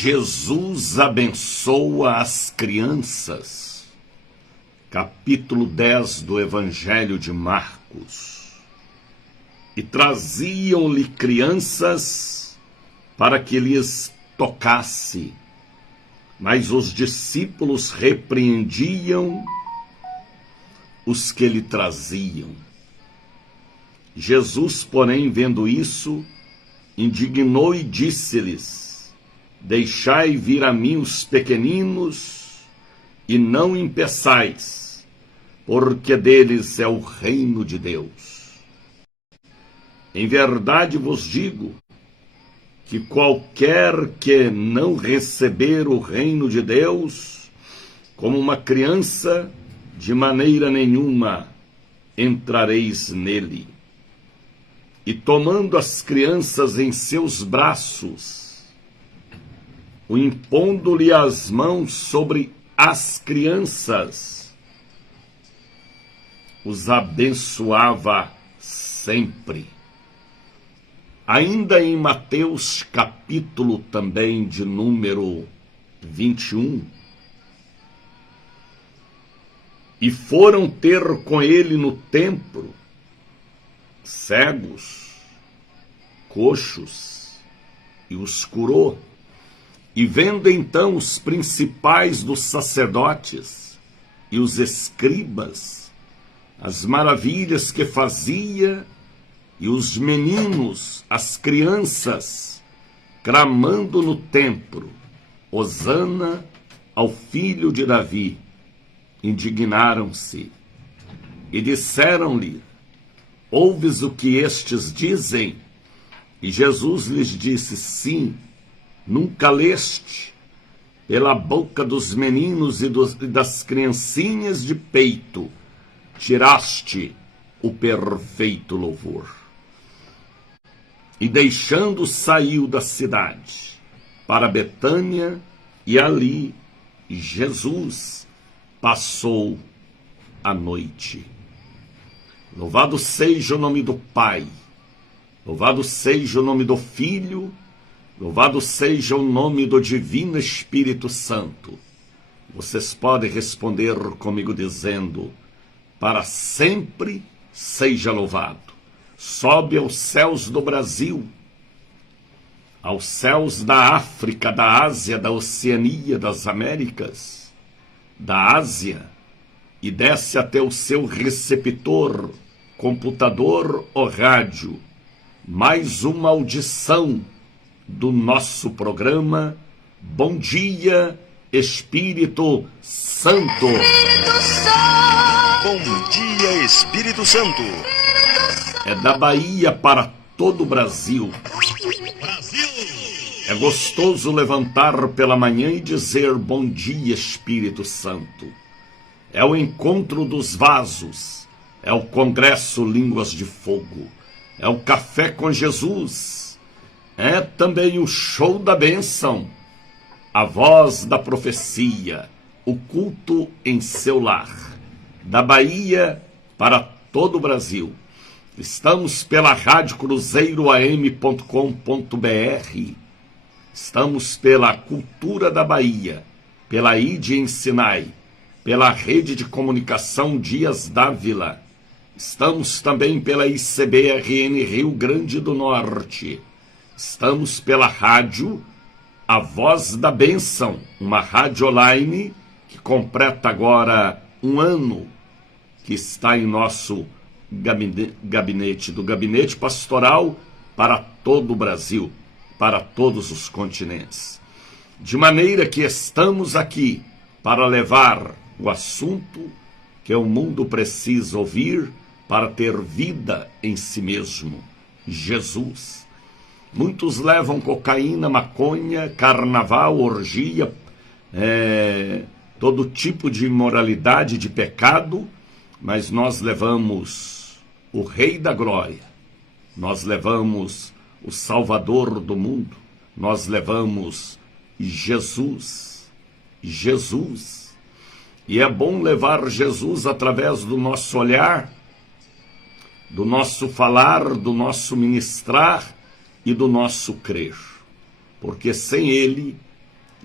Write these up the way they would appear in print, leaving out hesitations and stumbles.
Jesus abençoa as crianças. Capítulo 10 do Evangelho de Marcos. E traziam-lhe crianças para que lhes tocasse, mas os discípulos repreendiam os que lhe traziam. Jesus, porém, vendo isso, indignou e disse-lhes: Deixai vir a mim os pequeninos, e não impeçais, porque deles é o reino de Deus. Em verdade vos digo que qualquer que não receber o reino de Deus como uma criança, de maneira nenhuma entrareis nele. E tomando as crianças em seus braços, o impondo-lhe as mãos sobre as crianças, os abençoava sempre. Ainda em Mateus, capítulo também de número 21, e foram ter com ele no templo cegos, coxos, e os curou. E vendo então os principais dos sacerdotes e os escribas as maravilhas que fazia, e os meninos, as crianças, clamando no templo, Hosana ao filho de Davi, indignaram-se e disseram-lhe: Ouves o que estes dizem? E Jesus lhes disse: Sim, nunca leste, pela boca dos meninos e das criancinhas de peito, tiraste o perfeito louvor. E deixando, saiu da cidade para Betânia, e ali Jesus passou a noite. Louvado seja o nome do Pai, louvado seja o nome do Filho, louvado seja o nome do Divino Espírito Santo. Vocês podem responder comigo dizendo: para sempre seja louvado. Sobe aos céus do Brasil, aos céus da África, da Ásia, da Oceania, das Américas, da Ásia, e desce até o seu receptor, computador ou rádio, mais uma audição do nosso programa Bom Dia, Espírito Santo. Bom dia, Espírito Santo. É da Bahia para todo o Brasil. É gostoso levantar pela manhã e dizer bom dia, Espírito Santo. É o encontro dos vasos, é o congresso Línguas de Fogo, é o café com Jesus, é também o show da bênção, a voz da profecia, o culto em seu lar. Da Bahia para todo o Brasil. Estamos pela Rádio CruzeiroAM.com.br. Estamos pela Cultura da Bahia, pela ID em Sinai, pela Rede de Comunicação Dias Dávila. Estamos também pela ICBRN Rio Grande do Norte. Estamos pela rádio A Voz da Bênção, uma rádio online que completa agora um ano, que está em nosso gabinete, do gabinete pastoral para todo o Brasil, para todos os continentes. De maneira que estamos aqui para levar o assunto que o mundo precisa ouvir para ter vida em si mesmo: Jesus. Muitos levam cocaína, maconha, carnaval, orgia, todo tipo de imoralidade, de pecado, mas nós levamos o Rei da Glória, nós levamos o Salvador do mundo, nós levamos Jesus. Jesus. E é bom levar Jesus através do nosso olhar, do nosso falar, do nosso ministrar e do nosso crer, porque sem ele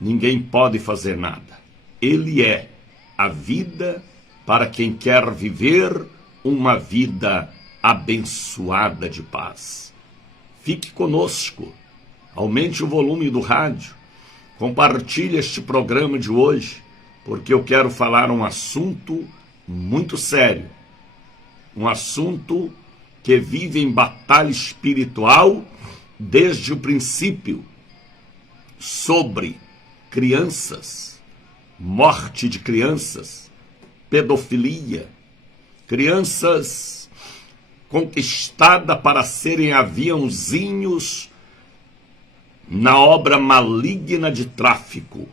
ninguém pode fazer nada. Ele é a vida para quem quer viver uma vida abençoada de paz. Fique conosco, aumente o volume do rádio, compartilhe este programa de hoje, porque eu quero falar um assunto muito sério, um assunto que vive em batalha espiritual desde o princípio, sobre crianças, morte de crianças, pedofilia, crianças conquistadas para serem aviãozinhos na obra maligna de tráfico.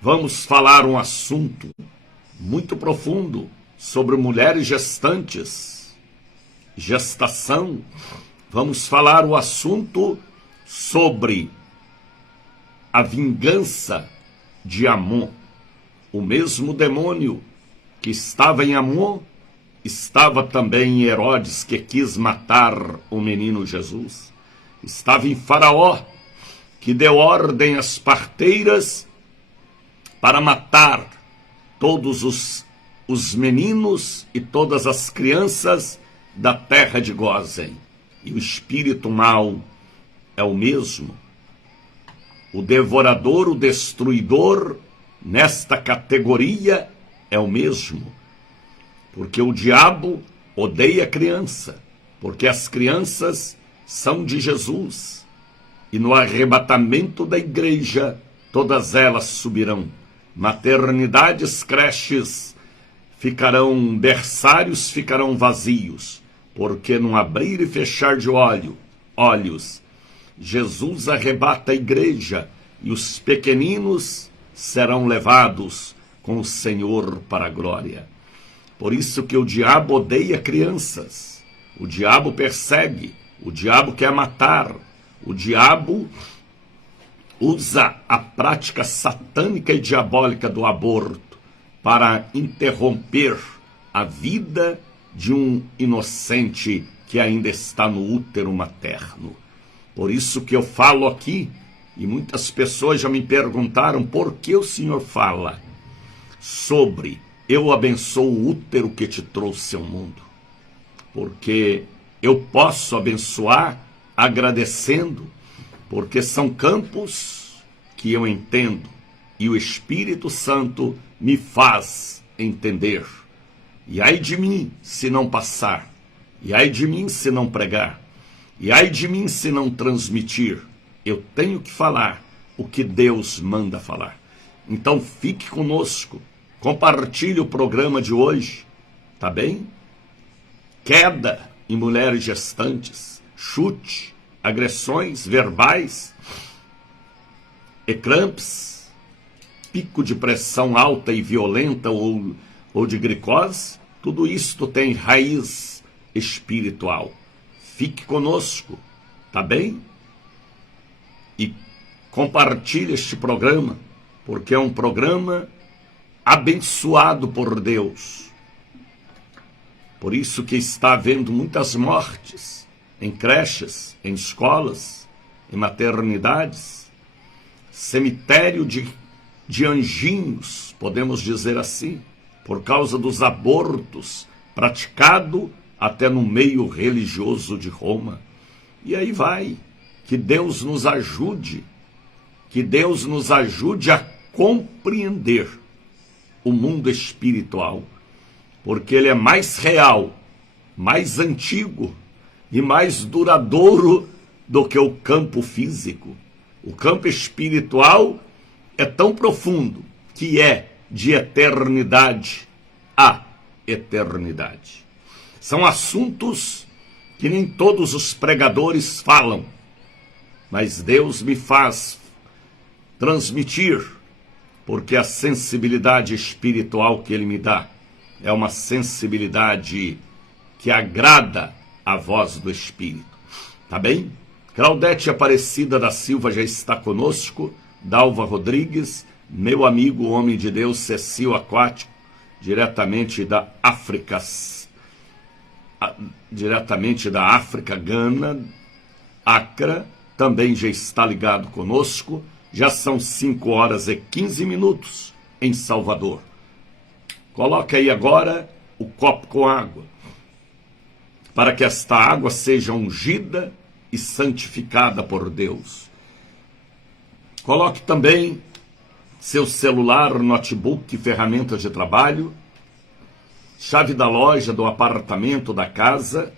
Vamos falar um assunto muito profundo sobre mulheres gestantes, gestação. Vamos falar o assunto sobre a vingança de Amon. O mesmo demônio que estava em Amon, estava também em Herodes, que quis matar o menino Jesus. Estava em Faraó, que deu ordem às parteiras para matar todos os meninos e todas as crianças da terra de Gósen. E o espírito mau é o mesmo. O devorador, o destruidor, nesta categoria é o mesmo. Porque o diabo odeia a criança, porque as crianças são de Jesus. E no arrebatamento da igreja, todas elas subirão. Maternidades, creches ficarão, berçários ficarão vazios, porque num abrir e fechar de olhos, Jesus arrebata a igreja e os pequeninos serão levados com o Senhor para a glória. Por isso que o diabo odeia crianças, o diabo persegue, o diabo quer matar, o diabo usa a prática satânica e diabólica do aborto para interromper a vida de um inocente que ainda está no útero materno. Por isso que eu falo aqui, e muitas pessoas já me perguntaram por que o Senhor fala sobre eu abençoo o útero que te trouxe ao mundo. Porque eu posso abençoar agradecendo, porque são campos que eu entendo e o Espírito Santo me faz entender. E ai de mim se não passar, e ai de mim se não pregar, e ai de mim se não transmitir. Eu tenho que falar o que Deus manda falar. Então fique conosco, compartilhe o programa de hoje, tá bem? Queda em mulheres gestantes, chute, agressões verbais, eclampses, pico de pressão alta e violenta ou de glicose, tudo isto tem raiz espiritual. Fique conosco, tá bem? E compartilhe este programa, porque é um programa abençoado por Deus. Por isso que está havendo muitas mortes em creches, em escolas, em maternidades, cemitério de anjinhos, podemos dizer assim, por causa dos abortos praticados até no meio religioso de Roma. E aí vai. Que Deus nos ajude, a compreender o mundo espiritual, porque ele é mais real, mais antigo e mais duradouro do que o campo físico. O campo espiritual é tão profundo que é de eternidade a eternidade. São assuntos que nem todos os pregadores falam, mas Deus me faz transmitir, porque a sensibilidade espiritual que Ele me dá é uma sensibilidade que agrada a voz do Espírito. Tá bem? Claudete Aparecida da Silva já está conosco, Dalva Rodrigues, meu amigo homem de Deus Cecil Aquático, diretamente da África, Gana, Acra, também já está ligado conosco. Já são 5h15 em Salvador. Coloque aí agora o copo com água, para que esta água seja ungida e santificada por Deus. Coloque também seu celular, notebook, ferramentas de trabalho, chave da loja, do apartamento, da casa,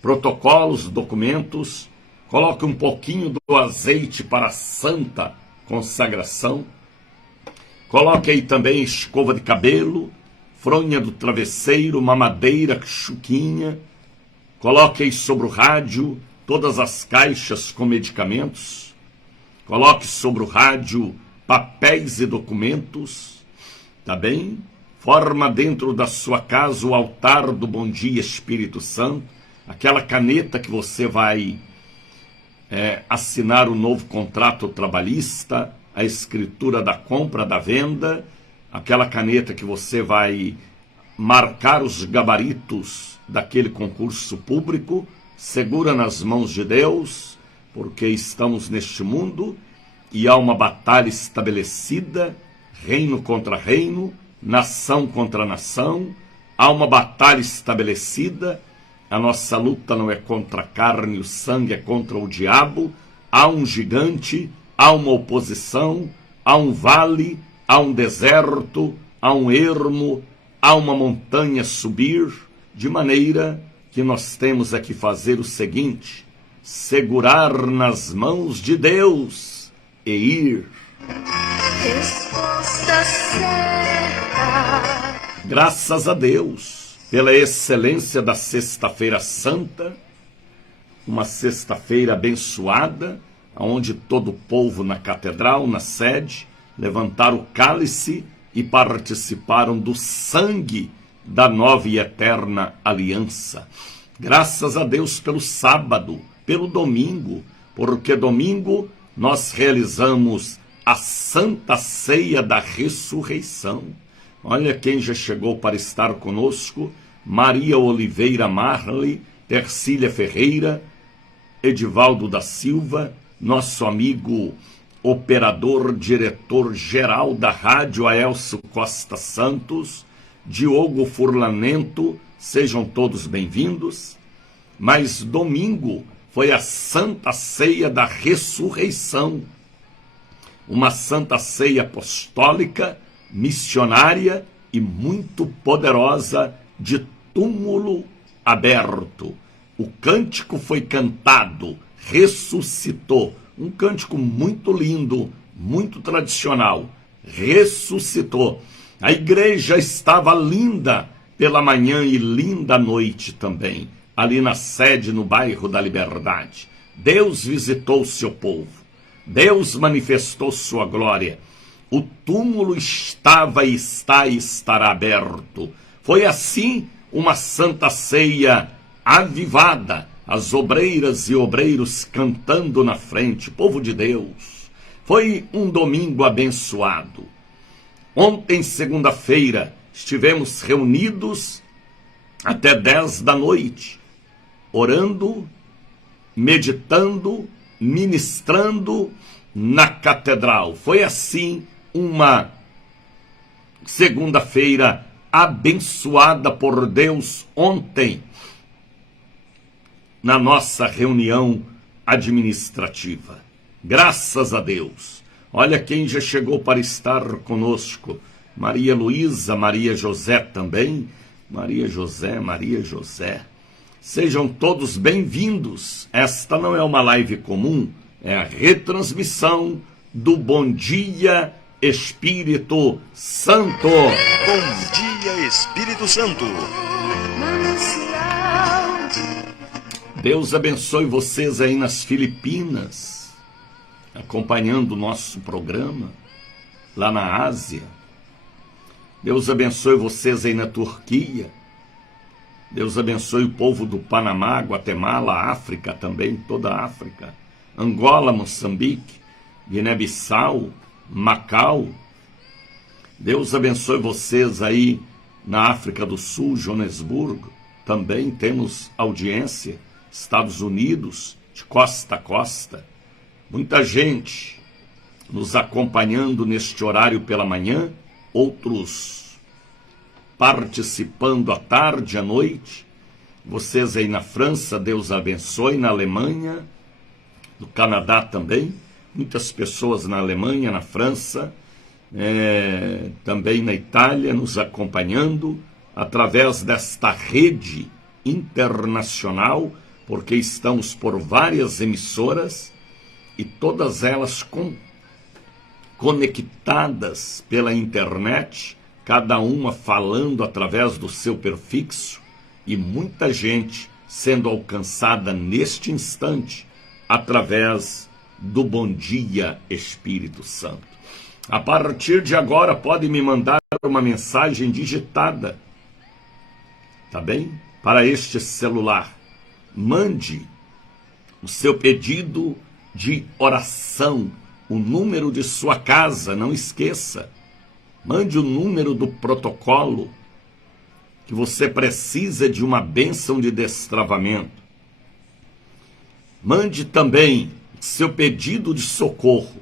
protocolos, documentos. Coloque um pouquinho do azeite para a santa consagração. Coloque aí também escova de cabelo, fronha do travesseiro, mamadeira, chuquinha. Coloque aí sobre o rádio todas as caixas com medicamentos. Coloque sobre o rádio papéis e documentos. Tá bem? Forma dentro da sua casa o altar do Bom Dia Espírito Santo. Aquela caneta que você vai assinar o novo contrato trabalhista, a escritura da compra, da venda, aquela caneta que você vai marcar os gabaritos daquele concurso público. Segura nas mãos de Deus, porque estamos neste mundo e há uma batalha estabelecida, reino contra reino, nação contra nação. Há uma batalha estabelecida. A nossa luta não é contra a carne e o sangue, é contra o diabo. Há um gigante, há uma oposição, há um vale, há um deserto, há um ermo, há uma montanha a subir, de maneira que nós temos que fazer o seguinte: segurar nas mãos de Deus e ir. Resposta certa. Graças a Deus pela excelência da Sexta-feira Santa, uma sexta-feira abençoada, onde todo o povo na catedral, na sede, levantaram o cálice e participaram do sangue da nova e eterna aliança. Graças a Deus pelo sábado, pelo domingo, porque domingo nós realizamos a Santa Ceia da Ressurreição. Olha quem já chegou para estar conosco: Maria Oliveira Marley, Tercília Ferreira, Edivaldo da Silva, nosso amigo operador, diretor-geral da rádio Aelcio Costa Santos, Diogo Furlanento, sejam todos bem-vindos. Mas domingo foi a Santa Ceia da Ressurreição, uma Santa Ceia apostólica, missionária e muito poderosa, de túmulo aberto. O cântico foi cantado, ressuscitou, um cântico muito lindo, muito tradicional, ressuscitou. A igreja estava linda pela manhã e linda à noite também, ali na sede, no bairro da Liberdade. Deus visitou o seu povo, Deus manifestou sua glória. O túmulo estava e está e estará aberto. Foi assim uma Santa Ceia avivada, as obreiras e obreiros cantando na frente, povo de Deus. Foi um domingo abençoado. Ontem, segunda-feira, estivemos reunidos até 10 da noite, orando, meditando, ministrando na catedral. Foi assim uma segunda-feira abençoada por Deus ontem, na nossa reunião administrativa. Graças a Deus. Olha quem já chegou para estar conosco: Maria Luísa, Maria José também. Maria José. Sejam todos bem-vindos. Esta não é uma live comum, é a retransmissão do Bom Dia Espírito Santo. Bom Dia Espírito Santo. Deus abençoe vocês aí nas Filipinas, acompanhando o nosso programa, lá na Ásia. Deus abençoe vocês aí na Turquia. Deus abençoe o povo do Panamá, Guatemala, África também, toda a África. Angola, Moçambique, Guiné-Bissau, Macau. Deus abençoe vocês aí na África do Sul, Joanesburgo. Também temos audiência. Estados Unidos, de costa a costa. Muita gente nos acompanhando neste horário pela manhã, outros participando à tarde, à noite. Vocês aí na França, Deus abençoe, na Alemanha, no Canadá também, muitas pessoas na Alemanha, na França, também na Itália, nos acompanhando através desta rede internacional, porque estamos por várias emissoras e todas elas conectadas pela internet, cada uma falando através do seu prefixo, e muita gente sendo alcançada neste instante através do Bom Dia Espírito Santo. A partir de agora pode me mandar uma mensagem digitada, tá bem? Para este celular. Mande o seu pedido de oração, o número de sua casa, não esqueça. Mande o número do protocolo, que você precisa de uma bênção de destravamento. Mande também seu pedido de socorro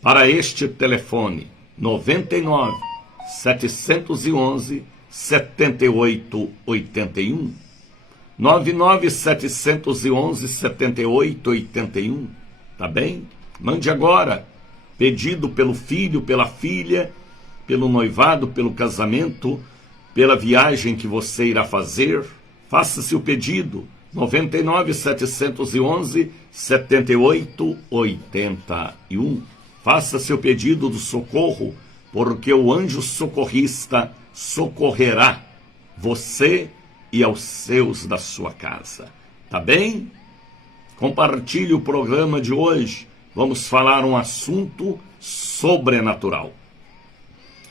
para este telefone 99 711 7881. 99 711 7881. Tá bem? Mande agora pedido pelo filho, pela filha, pelo noivado, pelo casamento, pela viagem que você irá fazer. Faça-se o pedido 99 711 7881. Faça seu pedido do socorro, porque o anjo socorrista socorrerá você e aos seus da sua casa. Tá bem? Compartilhe o programa de hoje. Vamos falar um assunto sobrenatural.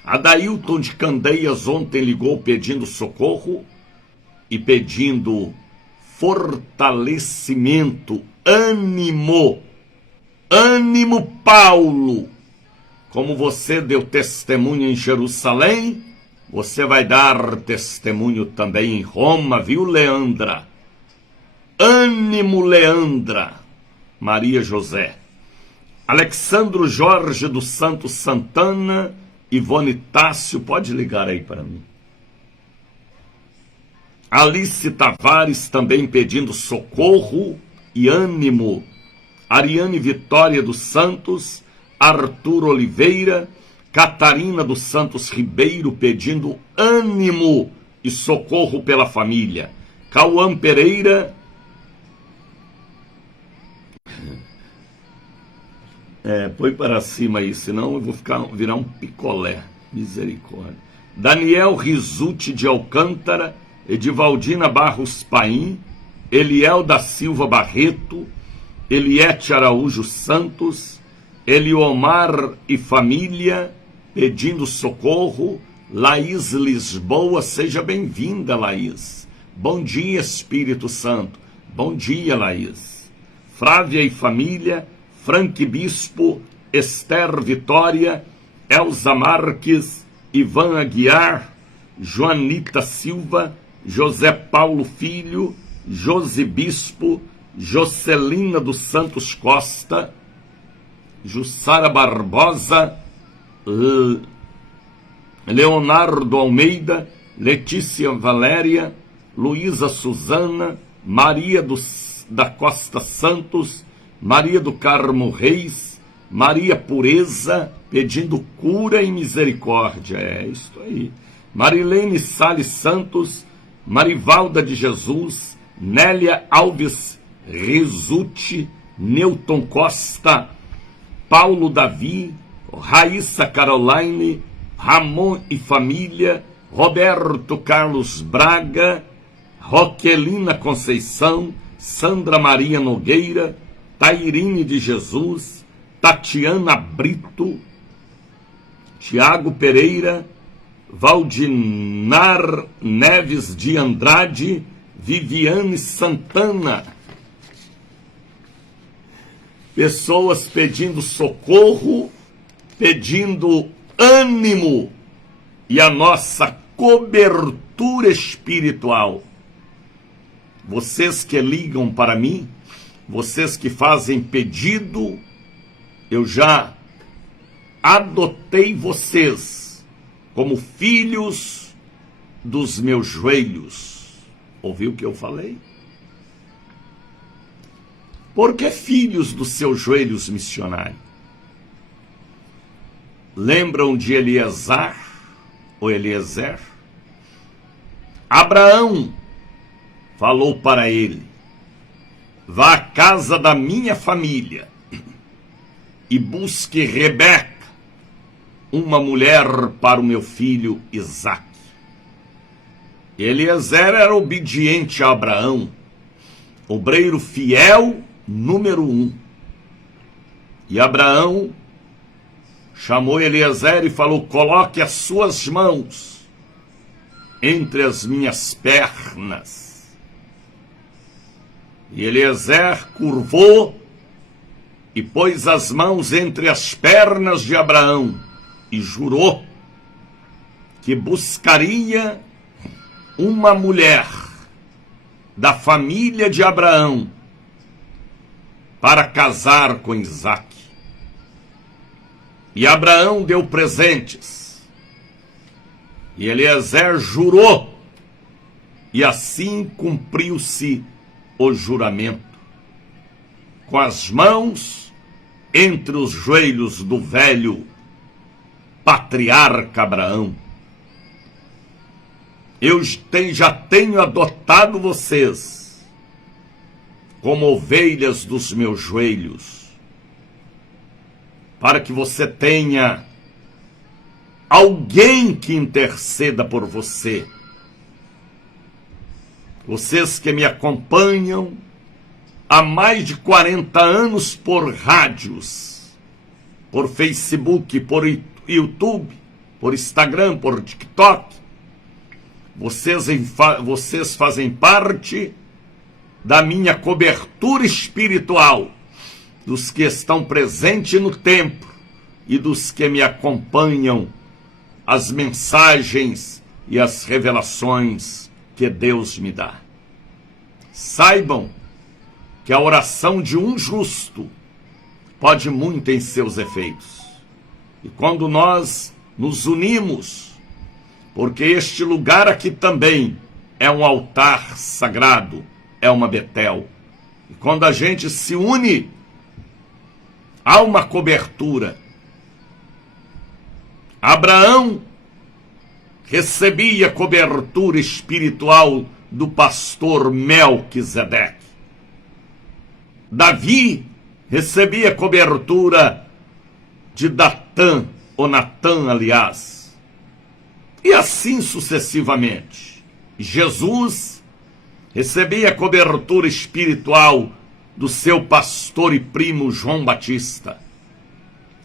Adailton de Candeias ontem ligou pedindo socorro e pedindo fortalecimento, ânimo. Ânimo, Paulo. Como você deu testemunho em Jerusalém, você vai dar testemunho também em Roma, viu, Leandra? Ânimo, Leandra. Maria José. Alexandro Jorge dos Santos Santana, Ivone Tássio, pode ligar aí para mim. Alice Tavares também pedindo socorro e ânimo. Ariane Vitória dos Santos, Arthur Oliveira, Catarina dos Santos Ribeiro pedindo ânimo e socorro pela família. Cauã Pereira. Põe para cima aí, senão eu vou virar um picolé. Misericórdia. Daniel Rizuti de Alcântara, Edivaldina Barros Paim, Eliel da Silva Barreto, Eliete Araújo Santos, Eliomar e família pedindo socorro. Laís Lisboa, seja bem-vinda, Laís. Bom dia, Espírito Santo. Bom dia, Laís. Frávia e família, Frank Bispo, Esther Vitória, Elza Marques, Ivan Aguiar, Joanita Silva, José Paulo Filho, Josi Bispo, Jocelina dos Santos Costa, Jussara Barbosa, Leonardo Almeida, Letícia Valéria, Luísa Suzana, Maria da Costa Santos, Maria do Carmo Reis, Maria Pureza, pedindo cura e misericórdia. É isso aí. Marilene Salles Santos, Marivalda de Jesus, Nélia Alves Rizuti, Newton Costa, Paulo Davi, Raíssa Caroline, Ramon e família, Roberto Carlos Braga, Roquelina Conceição, Sandra Maria Nogueira, Tairine de Jesus, Tatiana Brito, Tiago Pereira, Valdinar Neves de Andrade, Viviane Santana. Pessoas pedindo socorro, pedindo ânimo e a nossa cobertura espiritual. Vocês que ligam para mim, vocês que fazem pedido, eu já adotei vocês como filhos dos meus joelhos. Ouviu o que eu falei? Por que filhos dos seus joelhos, missionário? Lembram de Eliezer? Ou Eliezer? Abraão falou para ele: vá à casa da minha família e busque Rebeca, uma mulher para o meu filho Isaque. Eliezer era obediente a Abraão, obreiro fiel número 1. E Abraão chamou Eliezer e falou: coloque as suas mãos entre as minhas pernas. E Eliezer curvou e pôs as mãos entre as pernas de Abraão e jurou que buscaria uma mulher da família de Abraão para casar com Isaque. E Abraão deu presentes. E Eliezer jurou. E assim cumpriu-se o juramento. Com as mãos entre os joelhos do velho patriarca Abraão. Eu já tenho adotado vocês como ovelhas dos meus joelhos, para que você tenha alguém que interceda por você. Vocês que me acompanham há mais de 40 anos por rádios, por Facebook, por YouTube, por Instagram, por TikTok, vocês fazem parte da minha cobertura espiritual, dos que estão presentes no templo e dos que me acompanham, as mensagens e as revelações que Deus me dá. Saibam que a oração de um justo pode muito em seus efeitos. E quando nós nos unimos, porque este lugar aqui também é um altar sagrado, é uma Betel. E quando a gente se une, há uma cobertura. Abraão recebia cobertura espiritual do pastor Melquisedeque. Davi recebia cobertura de Datã, ou Natã, aliás. E assim sucessivamente. Jesus recebia cobertura espiritual do seu pastor e primo João Batista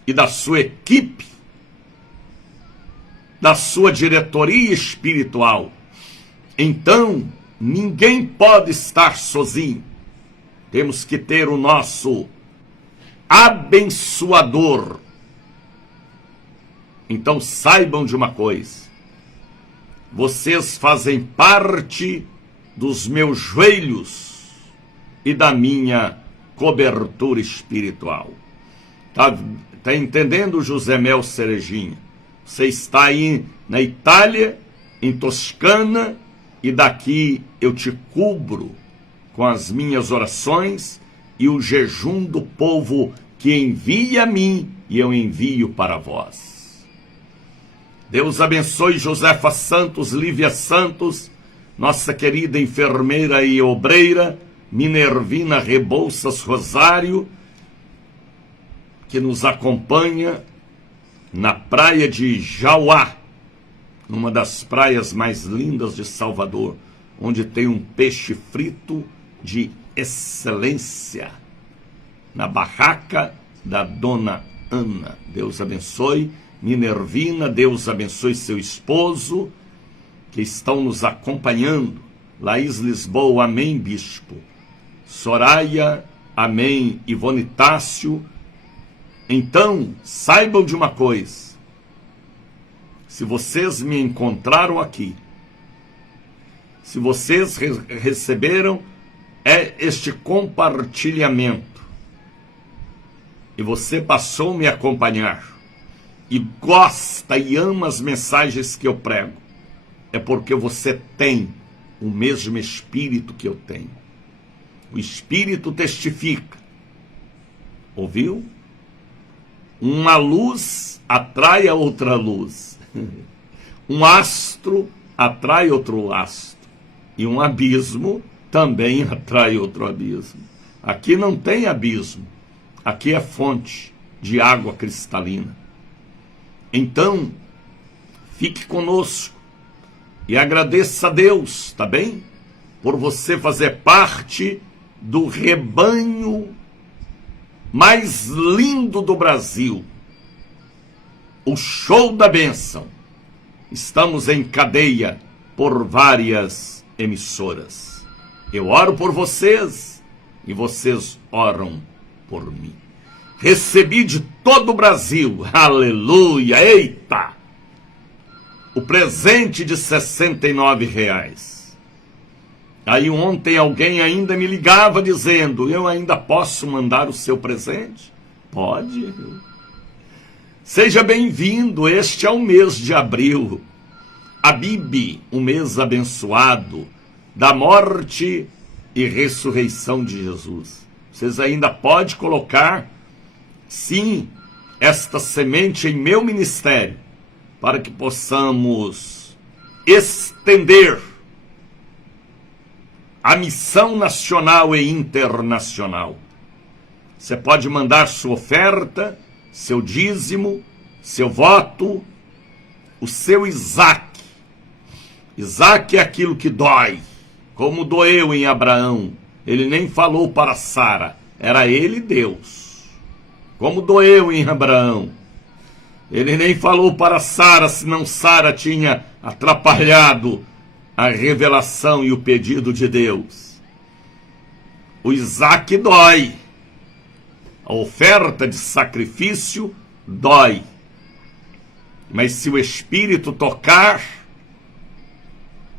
e da sua equipe, da sua diretoria espiritual. Então, ninguém pode estar sozinho. Temos que ter o nosso abençoador. Então saibam de uma coisa: vocês fazem parte dos meus joelhos e da minha cobertura espiritual. Tá entendendo, José Mel Cerejinha? Você está aí na Itália, em Toscana, e daqui eu te cubro com as minhas orações e o jejum do povo que envia a mim e eu envio para vós. Deus abençoe Josefa Santos, Lívia Santos, nossa querida enfermeira e obreira, Minervina Rebouças Rosário, que nos acompanha na praia de Jauá, uma das praias mais lindas de Salvador, onde tem um peixe frito de excelência, na barraca da Dona Ana. Deus abençoe Minervina, Deus abençoe seu esposo, que estão nos acompanhando. Laís Lisboa, amém, bispo. Soraya, amém. Ivone Tássio. Então, saibam de uma coisa: se vocês me encontraram aqui, se vocês receberam este compartilhamento, e você passou a me acompanhar, e gosta e ama as mensagens que eu prego, é porque você tem o mesmo Espírito que eu tenho. O Espírito testifica. Ouviu? Uma luz atrai a outra luz. Um astro atrai outro astro. E um abismo também atrai outro abismo. Aqui não tem abismo. Aqui é fonte de água cristalina. Então, fique conosco e agradeça a Deus, tá bem? Por você fazer parte do rebanho mais lindo do Brasil. O show da bênção. Estamos em cadeia por várias emissoras. Eu oro por vocês e vocês oram por mim. Recebi de todo o Brasil, aleluia, eita, o presente de R$69. Aí ontem alguém ainda me ligava dizendo, eu ainda posso mandar o seu presente? Pode. Seja bem-vindo, este é o mês de abril, Abib, um mês abençoado, da morte e ressurreição de Jesus. Vocês ainda podem colocar, sim, esta semente em meu ministério, para que possamos estender a missão nacional e internacional. Você pode mandar sua oferta, seu dízimo, seu voto, o seu Isaac. Isaac é aquilo que dói, como doeu em Abraão. Ele nem falou para Sara, era ele Deus. Como doeu em Abraão. Ele nem falou para Sara, senão Sara tinha atrapalhado a revelação e o pedido de Deus. O Isaac dói. A oferta de sacrifício dói. Mas se o Espírito tocar,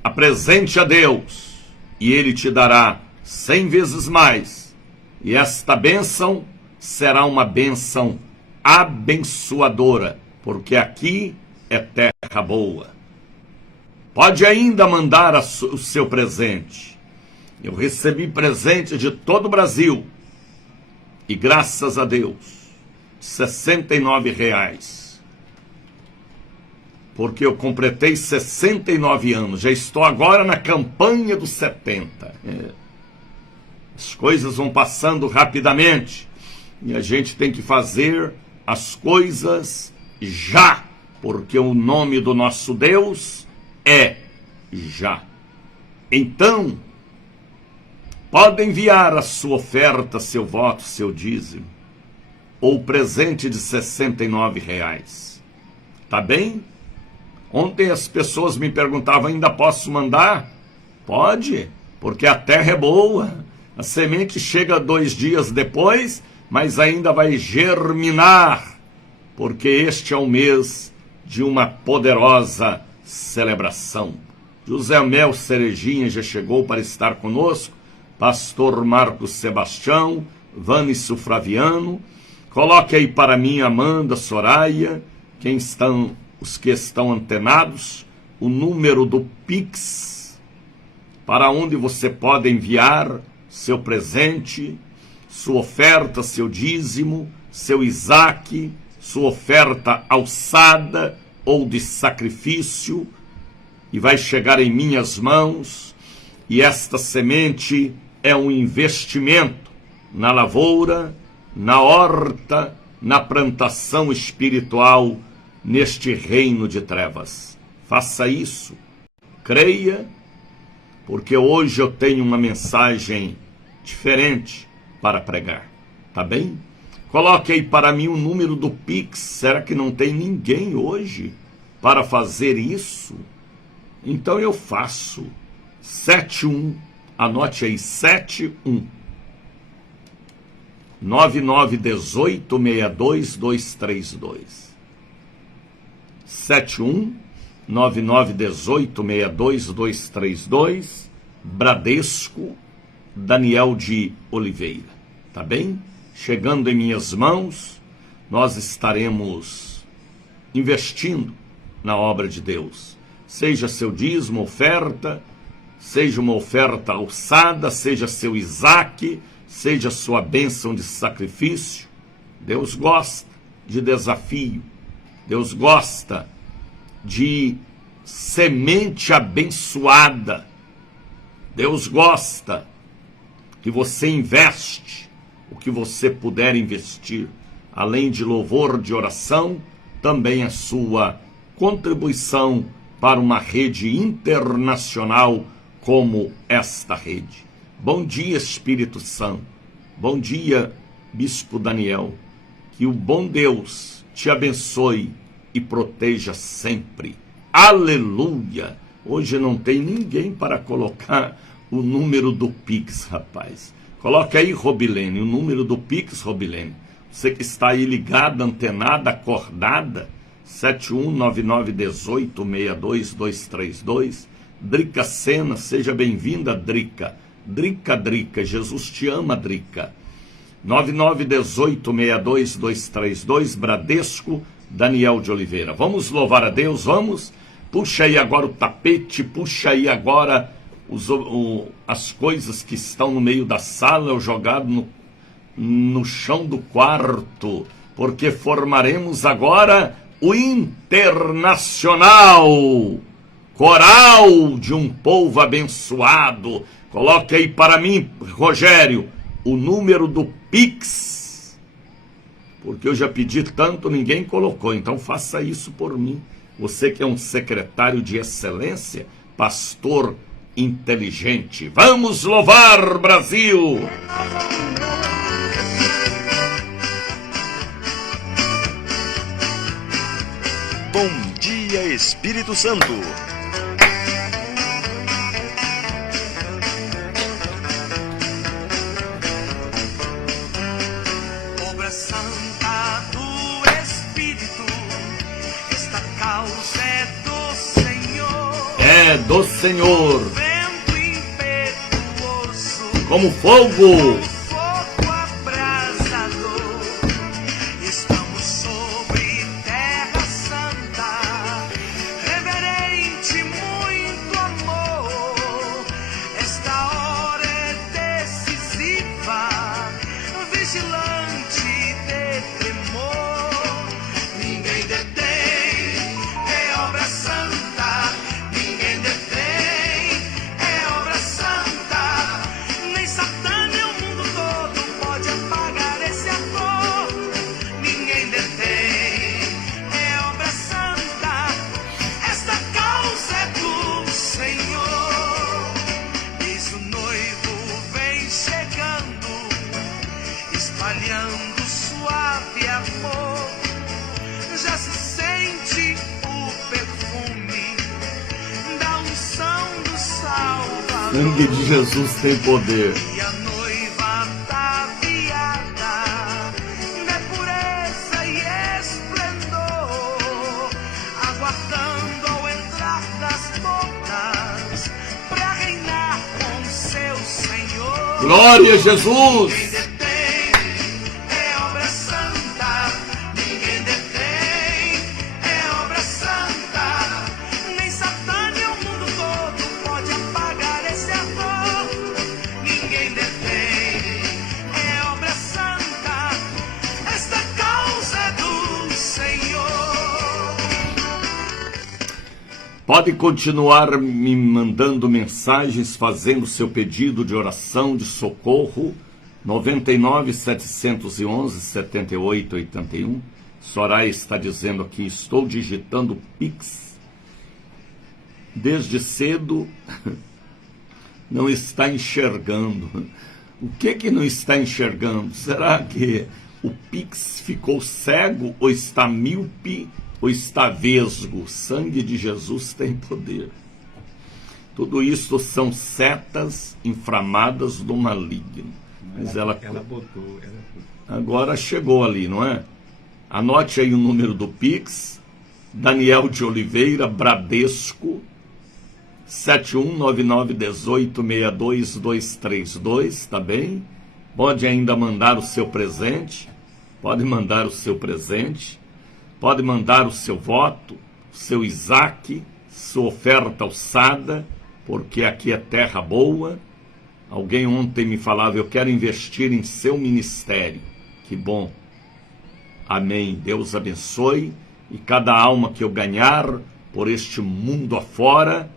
apresente a Deus e Ele te dará 100 vezes mais. E esta bênção será uma bênção abençoadora, porque aqui é terra boa. Pode ainda mandar o seu presente. Eu recebi presente de todo o Brasil. E graças a Deus, R$69. Porque eu completei 69 anos. Já estou agora na campanha dos 70. As coisas vão passando rapidamente. E a gente tem que fazer as coisas já. Porque o nome do nosso Deus é já. Então, pode enviar a sua oferta, seu voto, seu dízimo, ou presente de R$69. Tá bem? Ontem as pessoas me perguntavam, ainda posso mandar? Pode, porque a terra é boa. A semente chega 2 dias depois, mas ainda vai germinar, porque este é o mês de uma poderosa celebração. José Mel Cerejinha já chegou para estar conosco, pastor Marcos Sebastião, Vânicio Fraviano. Coloque aí para mim, Amanda, Soraya, os que estão antenados, o número do Pix, para onde você pode enviar seu presente, sua oferta, seu dízimo, seu Isaac, sua oferta alçada ou de sacrifício, e vai chegar em minhas mãos, e esta semente é um investimento na lavoura, na horta, na plantação espiritual, neste reino de trevas. Faça isso, creia, porque hoje eu tenho uma mensagem diferente para pregar, tá bem? Coloque aí para mim o número do Pix. Será que não tem ninguém hoje para fazer isso? Então eu faço. 71, anote aí, 71 9918-62232. 71 9918-62232, Bradesco, Daniel de Oliveira. Tá bem? Chegando em minhas mãos, nós estaremos investindo na obra de Deus. Seja seu dízimo, oferta, seja uma oferta alçada, seja seu Isaac, seja sua bênção de sacrifício. Deus gosta de desafio. Deus gosta de semente abençoada. Deus gosta que você investe o que você puder investir. Além de louvor, de oração, também a sua contribuição para uma rede internacional como esta rede. Bom dia, Espírito Santo. Bom dia, Bispo Daniel. Que o bom Deus te abençoe e proteja sempre. Aleluia! Hoje não tem ninguém para colocar o número do Pix, rapaz. Coloca aí, Robilene, o número do Pix, Robilene. Você que está aí ligada, antenada, acordada, 7199186232. Drica Sena, seja bem-vinda, Drica. Drica, Jesus te ama, Drica. 99186232, Bradesco, Daniel de Oliveira. Vamos louvar a Deus, vamos? Puxa aí agora o tapete, puxa aí agora as coisas que estão no meio da sala, jogado no chão do quarto, porque formaremos agora o Internacional, coral de um povo abençoado. Coloque aí para mim, Rogério, o número do Pix, porque eu já pedi tanto, ninguém colocou, então faça isso por mim. Você que é um secretário de excelência, pastor inteligente. Vamos louvar, Brasil! Bom dia, Espírito Santo. Obra santa do Espírito, esta causa é do Senhor. É do Senhor. Vento impetuoso, Como fogo. fogo abrasador. Estamos sobre terra santa, reverente, muito amor. Esta hora é decisiva, vigilante de temor. Ninguém detém, é obra santa. Ninguém detém, é obra santa. Nem Satã nem o mundo todo pode apagar esse amor. Ninguém detém, é obra santa. Esta causa é do Senhor. Eis o noivo vem chegando, espalhando suave amor. Já se sente o perfume da unção do Salvador. Sangue de Jesus tem poder. E a noiva ataviada de pureza e esplendor, aguardando ao entrar das bodas para reinar com seu Senhor. Glória a Jesus! Ninguém detém, é obra santa. Ninguém detém, é obra santa. Nem Satã nem o mundo todo pode apagar esse amor. Ninguém detém, é obra santa. Esta causa é do Senhor. Pode continuar me mandando mensagens, fazendo seu pedido de oração, de socorro. 99 711 7881. Soraya está dizendo aqui, estou digitando Pix desde cedo, não está enxergando. O que não está enxergando? Será que o Pix ficou cego, ou está míope, ou está vesgo? O sangue de Jesus tem poder. Tudo isso são setas inflamadas do maligno. Mas ela botou. agora chegou ali, não é? Anote aí o número do Pix, Daniel de Oliveira, Bradesco, 7199186232, tá bem? Pode ainda mandar o seu presente, pode mandar o seu presente. pode mandar o seu voto, o seu Isaac, sua oferta alçada, porque aqui é terra boa. Alguém ontem me falava, eu quero investir em seu ministério. Que bom. Amém. Deus abençoe. E cada alma que eu ganhar por este mundo afora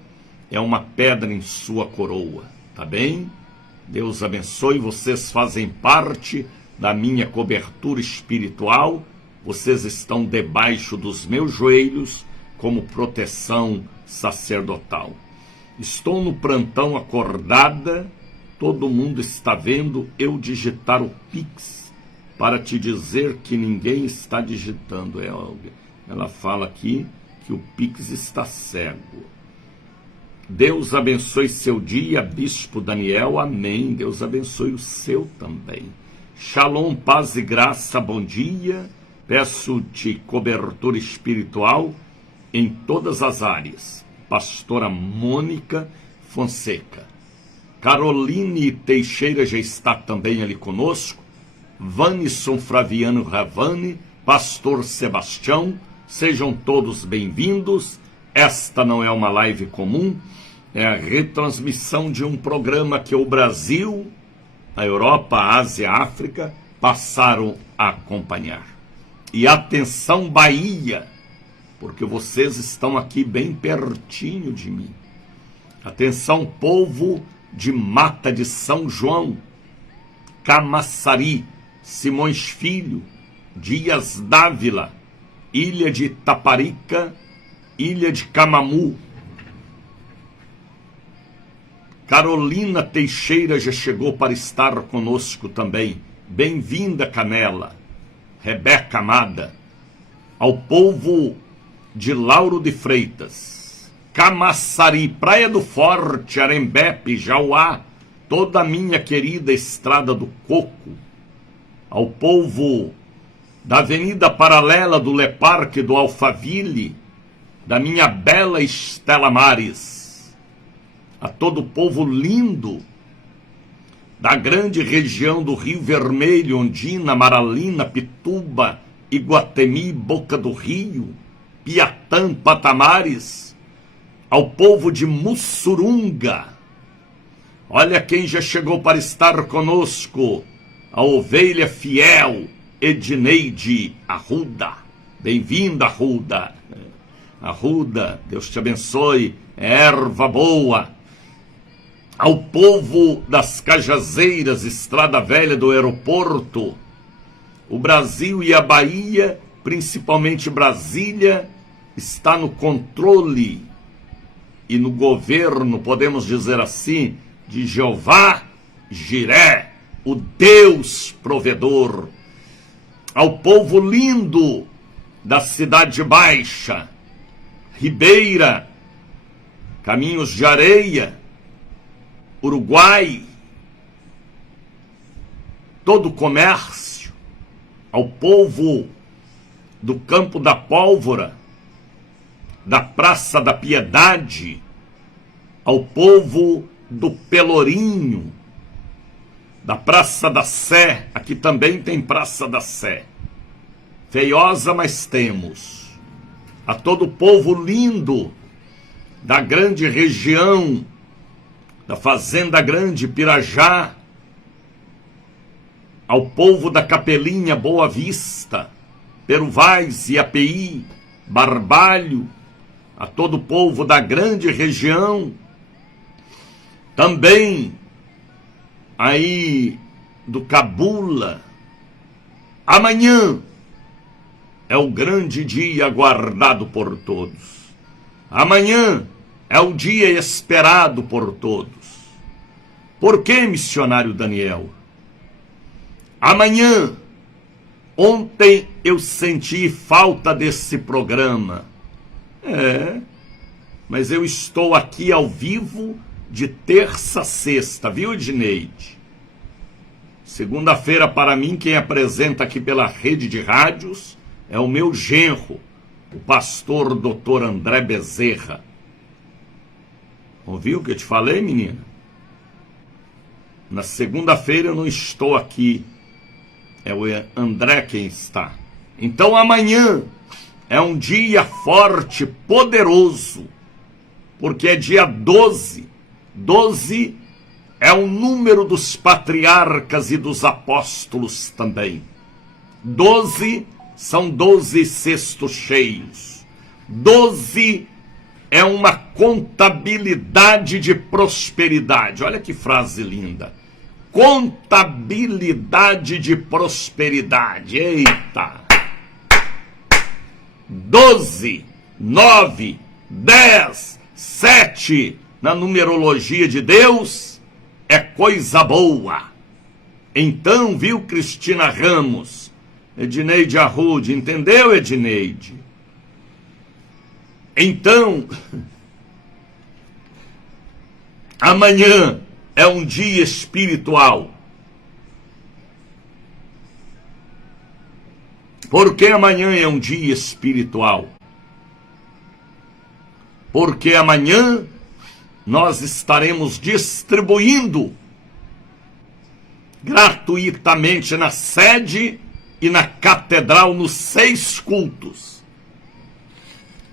é uma pedra em sua coroa. Tá bem? Deus abençoe. Vocês fazem parte da minha cobertura espiritual. Vocês estão debaixo dos meus joelhos como proteção sacerdotal. Estou no plantão acordada. Todo mundo está vendo eu digitar o Pix para te dizer que ninguém está digitando. Ela fala aqui que o Pix está cego. Deus abençoe seu dia, Bispo Daniel. Amém. Deus abençoe o seu também. Shalom, paz e graça, bom dia. Peço-te cobertura espiritual em todas as áreas. Pastora Mônica Fonseca. Caroline Teixeira já está também ali conosco. Vanisson Flaviano Ravani, Pastor Sebastião, sejam todos bem-vindos. Esta não é uma live comum, é a retransmissão de um programa que o Brasil, a Europa, a Ásia, a África passaram a acompanhar. E atenção, Bahia, porque vocês estão aqui bem pertinho de mim. Atenção, povo de Mata de São João, Camaçari, Simões Filho, Dias Dávila, Ilha de Itaparica, Ilha de Camamu. Carolina Teixeira já chegou para estar conosco também. Bem-vinda, Canela. Rebeca amada. Ao povo de Lauro de Freitas, Camaçari, Praia do Forte, Arembepe, Jauá, toda a minha querida Estrada do Coco, ao povo da Avenida Paralela do Le Parque do Alphaville, da minha bela Estela Mares, a todo o povo lindo da grande região do Rio Vermelho, Ondina, Maralina, Pituba, Iguatemi, Boca do Rio, Piatã, Patamares, ao povo de Mussurunga. Olha quem já chegou para estar conosco, a ovelha fiel, Edneide Arruda. Bem-vinda, Arruda. Arruda, Deus te abençoe, é erva boa. Ao povo das Cajazeiras, Estrada Velha do Aeroporto, o Brasil e a Bahia, principalmente Brasília, está no controle e no governo, podemos dizer assim, de Jeová Jiré, o Deus provedor. Ao povo lindo da Cidade Baixa, Ribeira, Caminhos de Areia, Uruguai, todo o comércio, ao povo do Campo da Pólvora, da Praça da Piedade, ao povo do Pelourinho, da Praça da Sé. Aqui também tem Praça da Sé, feiosa, mas temos. A todo o povo lindo da grande região, da Fazenda Grande, Pirajá, ao povo da Capelinha, Boa Vista, Peruvais, Iapeí, Barbalho, a todo o povo da grande região, também aí do Cabula. Amanhã é o grande dia aguardado por todos. Amanhã é o dia esperado por todos. Por que, missionário Daniel? Amanhã, ontem eu senti falta desse programa. Mas eu estou aqui ao vivo de terça a sexta, viu, Edneide? Segunda-feira, para mim, quem apresenta aqui pela rede de rádios é o meu genro, o pastor Dr. André Bezerra. Ouviu o que eu te falei, menina? Na segunda-feira eu não estou aqui, é o André quem está. Então amanhã, é um dia forte, poderoso, porque é dia 12. 12 é o número dos patriarcas e dos apóstolos também. 12 são 12 cestos cheios. 12 é uma contabilidade de prosperidade. Olha que frase linda. Contabilidade de prosperidade. Eita! 12, 9, 10, 7, na numerologia de Deus, é coisa boa. Então, viu, Cristina Ramos, Edneide Arrude, entendeu, Edneide? Então, amanhã é um dia espiritual. Por que amanhã é um dia espiritual? Porque amanhã nós estaremos distribuindo gratuitamente na sede e na catedral nos 6 cultos.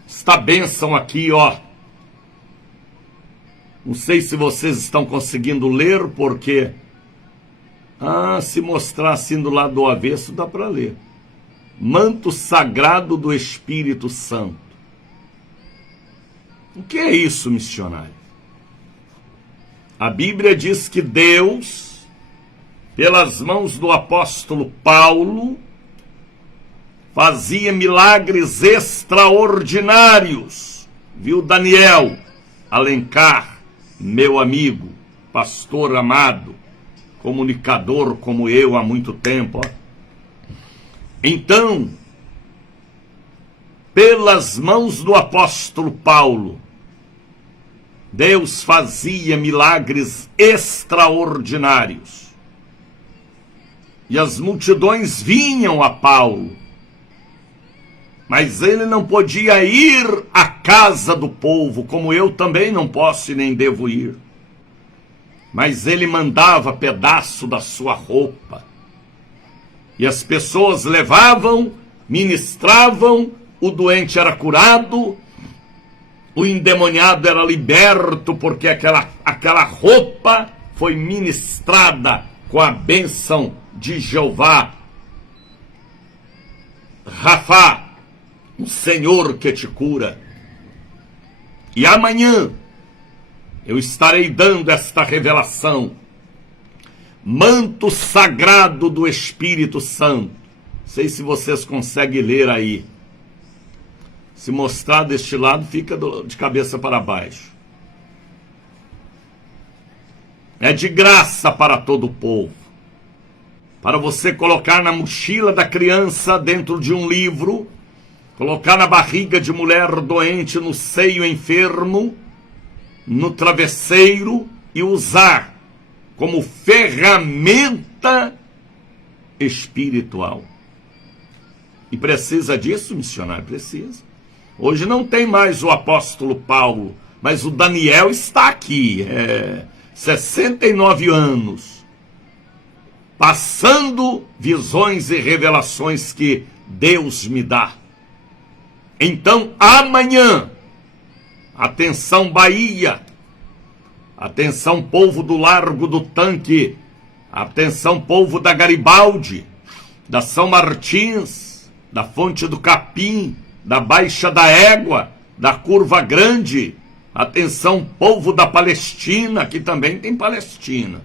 Esta bênção aqui, ó. Não sei se vocês estão conseguindo ler, porque se mostrar assim do lado do avesso dá para ler. Manto sagrado do Espírito Santo. O que é isso, missionário? A Bíblia diz que Deus, pelas mãos do apóstolo Paulo, fazia milagres extraordinários. Viu, Daniel Alencar, meu amigo, pastor amado, comunicador como eu há muito tempo, ó. Então, pelas mãos do apóstolo Paulo, Deus fazia milagres extraordinários. E as multidões vinham a Paulo, mas ele não podia ir à casa do povo, como eu também não posso e nem devo ir. Mas ele mandava pedaço da sua roupa. E as pessoas levavam, ministravam, o doente era curado, o endemoniado era liberto, porque aquela roupa foi ministrada com a bênção de Jeová. Rafá, o Senhor que te cura. E amanhã eu estarei dando esta revelação. Manto sagrado do Espírito Santo. Não sei se vocês conseguem ler aí. Se mostrar deste lado, fica de cabeça para baixo. É de graça para todo o povo. Para você colocar na mochila da criança, dentro de um livro, colocar na barriga de mulher doente, no seio enfermo, no travesseiro e usar como ferramenta espiritual. E precisa disso, missionário? Precisa. Hoje não tem mais o apóstolo Paulo, mas o Daniel está aqui, 69 anos, passando visões e revelações que Deus me dá. Então, amanhã, atenção Bahia, atenção povo do Largo do Tanque, atenção povo da Garibaldi, da São Martins, da Fonte do Capim, da Baixa da Égua, da Curva Grande, atenção povo da Palestina, que também tem Palestina,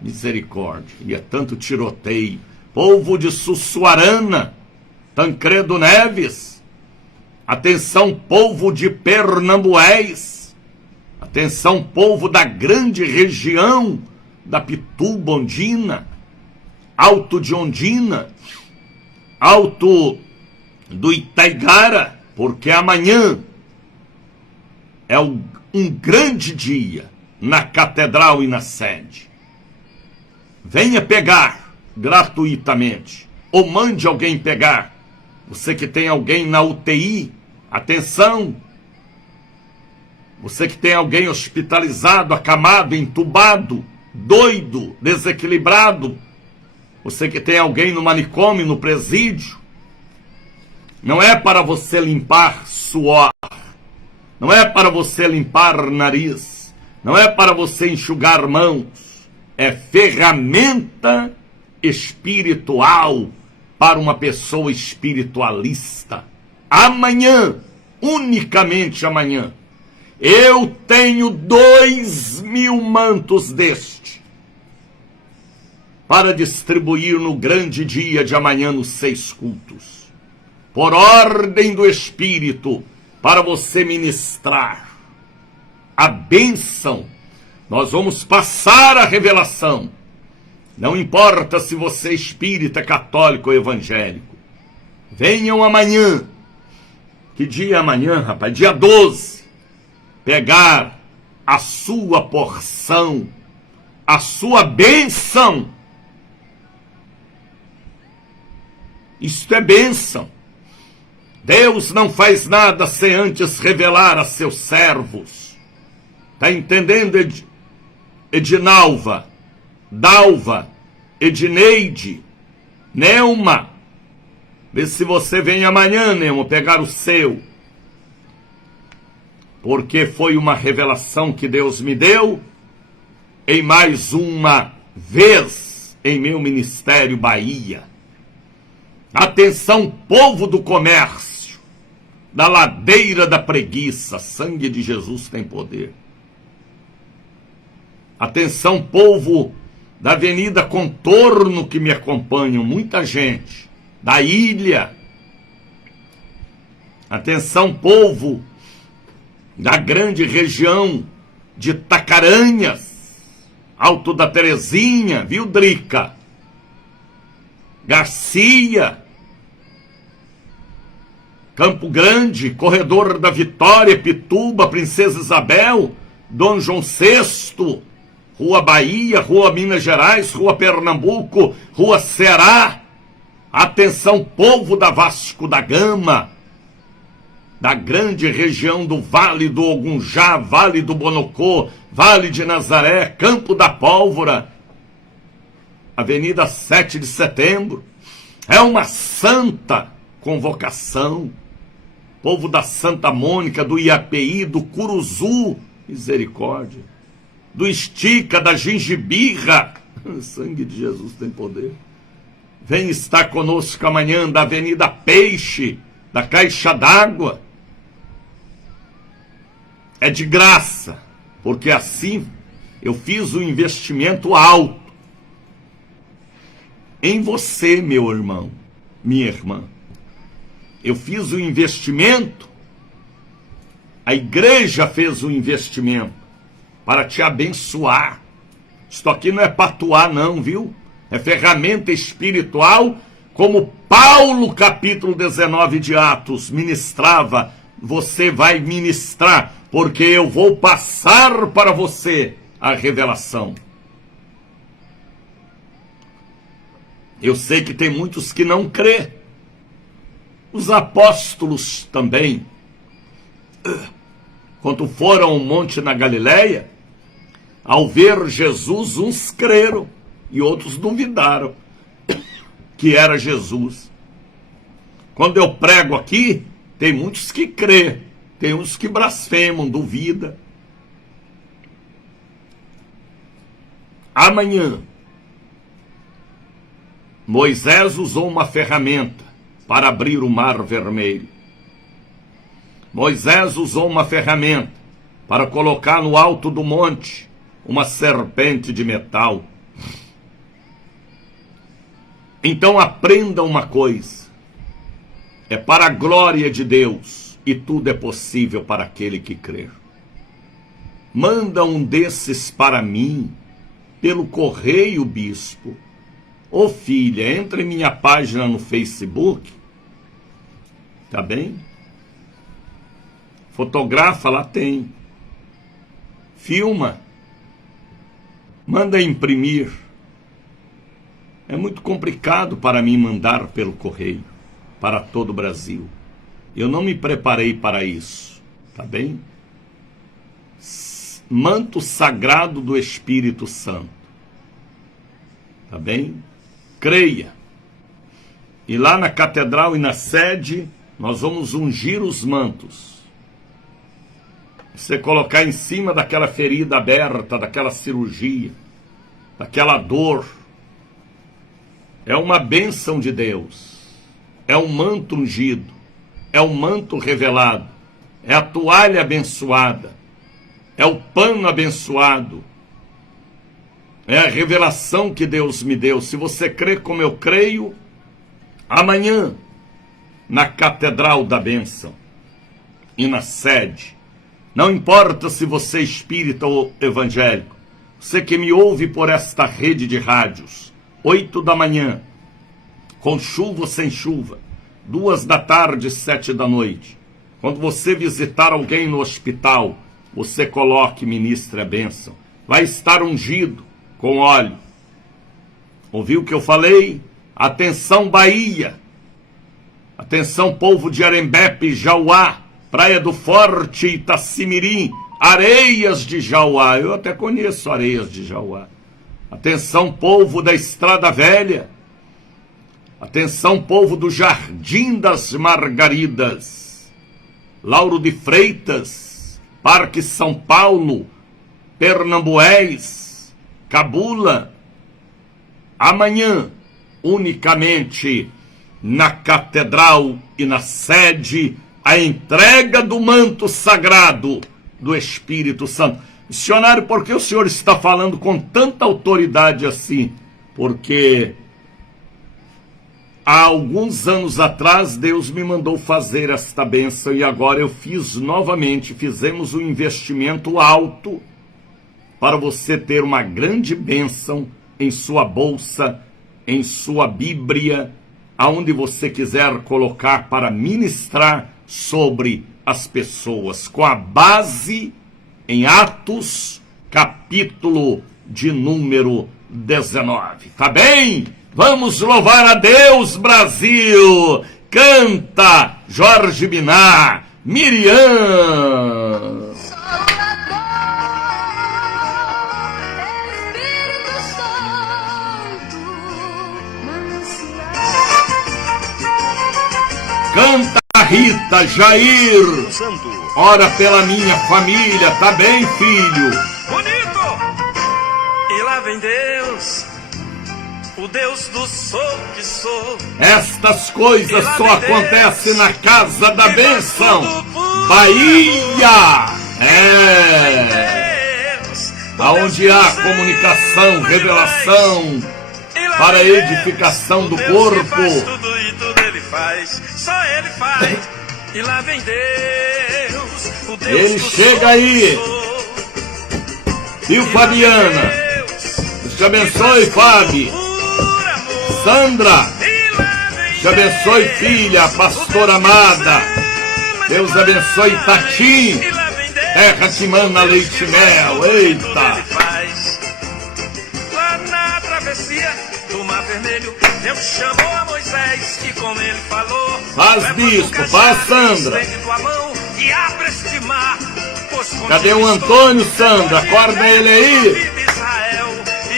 misericórdia, e é tanto tiroteio, povo de Sussuarana, Tancredo Neves, atenção povo de Pernambués, atenção, povo da grande região da Pituba, Ondina, Alto de Ondina, Alto do Itaigara, porque amanhã é um grande dia na catedral e na sede. Venha pegar gratuitamente, ou mande alguém pegar. Você que tem alguém na UTI, atenção. Você que tem alguém hospitalizado, acamado, entubado, doido, desequilibrado. Você que tem alguém no manicômio, no presídio. Não é para você limpar suor. Não é para você limpar nariz. Não é para você enxugar mãos. É ferramenta espiritual para uma pessoa espiritualista. Amanhã, unicamente amanhã, eu tenho 2.000 mantos deste para distribuir no grande dia de amanhã nos 6 cultos. Por ordem do Espírito, para você ministrar a bênção. Nós vamos passar a revelação. Não importa se você é espírita, católico ou evangélico. Venham amanhã. Que dia é amanhã, rapaz? Dia 12. Pegar a sua porção, a sua bênção. Isto é bênção. Deus não faz nada sem antes revelar a seus servos. Está entendendo, Edinalva, Dalva, Edineide, Neuma? Vê se você vem amanhã, Neuma, pegar o seu. Porque foi uma revelação que Deus me deu em mais uma vez em meu ministério Bahia. Atenção, povo do comércio, da ladeira da preguiça, sangue de Jesus tem poder. Atenção, povo da Avenida Contorno que me acompanham, muita gente, da ilha. Atenção, povo da grande região de Tacaranhas, Alto da Terezinha, viu, Drica? Garcia, Campo Grande, Corredor da Vitória, Pituba, Princesa Isabel, Dom João VI, Rua Bahia, Rua Minas Gerais, Rua Pernambuco, Rua Ceará. Atenção, povo da Vasco da Gama, da grande região do Vale do Ogunjá, Vale do Bonocô, Vale de Nazaré, Campo da Pólvora, Avenida 7 de Setembro. É uma santa convocação. Povo da Santa Mônica, do IAPI, do Curuzu, misericórdia, do Estica, da Gengibirra, sangue de Jesus tem poder. Vem estar conosco amanhã da Avenida Peixe, da Caixa d'Água. É de graça, porque assim eu fiz um investimento alto em você, meu irmão, minha irmã. Eu fiz um investimento, a igreja fez um investimento para te abençoar. Isto aqui não é patuá não, viu? É ferramenta espiritual, como Paulo, capítulo 19 de Atos, ministrava. Você vai ministrar, porque eu vou passar para você a revelação. Eu sei que tem muitos que não crê. Os apóstolos também, quando foram ao monte na Galileia, ao ver Jesus, uns creram e outros duvidaram que era Jesus. Quando eu prego aqui, tem muitos que crê, tem uns que blasfemam, duvidam. Amanhã, Moisés usou uma ferramenta para abrir o Mar Vermelho. Moisés usou uma ferramenta para colocar no alto do monte uma serpente de metal. Então aprenda uma coisa: é para a glória de Deus, e tudo é possível para aquele que crer. Manda um desses para mim, pelo correio, bispo. Ô filha, entra em minha página no Facebook, tá bem? Fotografa, lá tem. Filma. Manda imprimir. É muito complicado para mim mandar pelo correio para todo o Brasil. Eu não me preparei para isso, tá bem? Manto sagrado do Espírito Santo, tá bem? Creia. E lá na catedral e na sede Nós vamos ungir os mantos. Você colocar em cima daquela ferida aberta, daquela cirurgia, daquela dor. É uma bênção de Deus. É um manto ungido. É um manto revelado. É a toalha abençoada. É o pano abençoado. É a revelação que Deus me deu. Se você crê como eu creio, amanhã, na Catedral da Bênção e na sede, não importa se você é espírita ou evangélico, você que me ouve por esta rede de rádios, 8 da manhã, com chuva ou sem chuva, 2 da tarde, 7 da noite, quando você visitar alguém no hospital, você coloque e ministre a bênção. Vai estar ungido com óleo. Ouviu o que eu falei? Atenção, Bahia. Atenção, povo de Arembepe, Jauá, Praia do Forte, Itacimirim, Areias de Jauá. Eu até conheço Areias de Jauá. Atenção, povo da Estrada Velha. Atenção, povo do Jardim das Margaridas. Lauro de Freitas, Parque São Paulo, Pernambués, Cabula. Amanhã, unicamente na Catedral e na sede, a entrega do manto sagrado do Espírito Santo. Missionário, por que o senhor está falando com tanta autoridade assim? Porque há alguns anos atrás Deus me mandou fazer esta bênção e agora eu fiz novamente. Fizemos um investimento alto para você ter uma grande bênção em sua bolsa, em sua Bíblia, aonde você quiser colocar para ministrar sobre as pessoas, com a base em Atos, capítulo de número 19. Tá bem? Vamos louvar a Deus, Brasil! Canta Jorge Binar, Miriam! Canta Rita, Jair, ora pela minha família, tá bem, filho? Bonito! E lá vem Deus, o Deus do sou que sou. Estas coisas só acontecem na Casa da Bênção, Bahia! Aonde há comunicação, revelação para a edificação do corpo. Só ele faz, e lá vem Deus, o Deus ele chega aí. E o Fabiana? Deus te abençoe, Fábio. Sandra, te abençoe, filha, pastora amada. Deus abençoe, Tatim. Terra que mana leite e mel. Eita. Lá na travessia do Mar Vermelho, Deus chamou a Moisés e como ele falou, faz bispo, faz Sandra. Cadê o Antônio, Sandra? Acorda ele aí.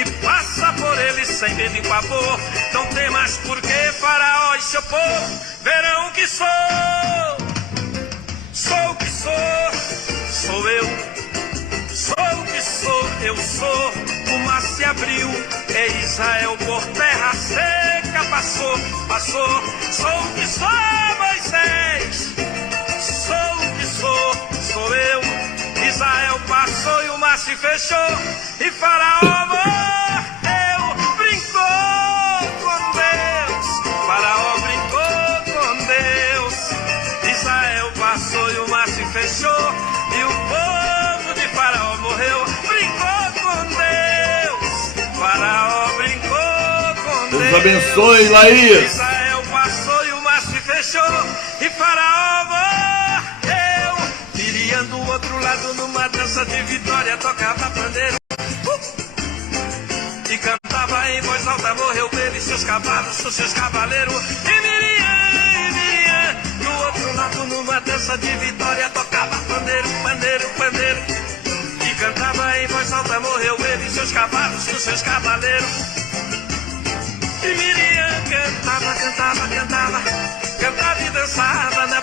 E passa por ele sem medo e pavor. Não tem mais por que Faraó e seu povo verão que sou. Sou o que sou, sou eu. Sou o que sou, eu sou. O mar se abriu, e Israel por terra seca passou. Sou o que sou, Moisés. Sou o que sou, sou eu. Israel passou e o mar se fechou. E Faraó morreu, brincou com Deus. Faraó brincou com Deus. Israel passou e o mar se fechou. E o povo de Faraó morreu, brincou com Deus. Faraó brincou com Deus. Deus abençoe, Laís. Israel passou e o mar se fechou. E Faraó morreu. Miriam do outro lado numa dança de vitória tocava pandeiro. E cantava em voz alta, morreu ele e seus cavalos, os seus cavaleiros. E Miriam, do outro lado numa dança de vitória tocava pandeiro. E cantava em voz alta, morreu ele e seus cavalos, os seus cavaleiros. E Miriam cantava e dançava na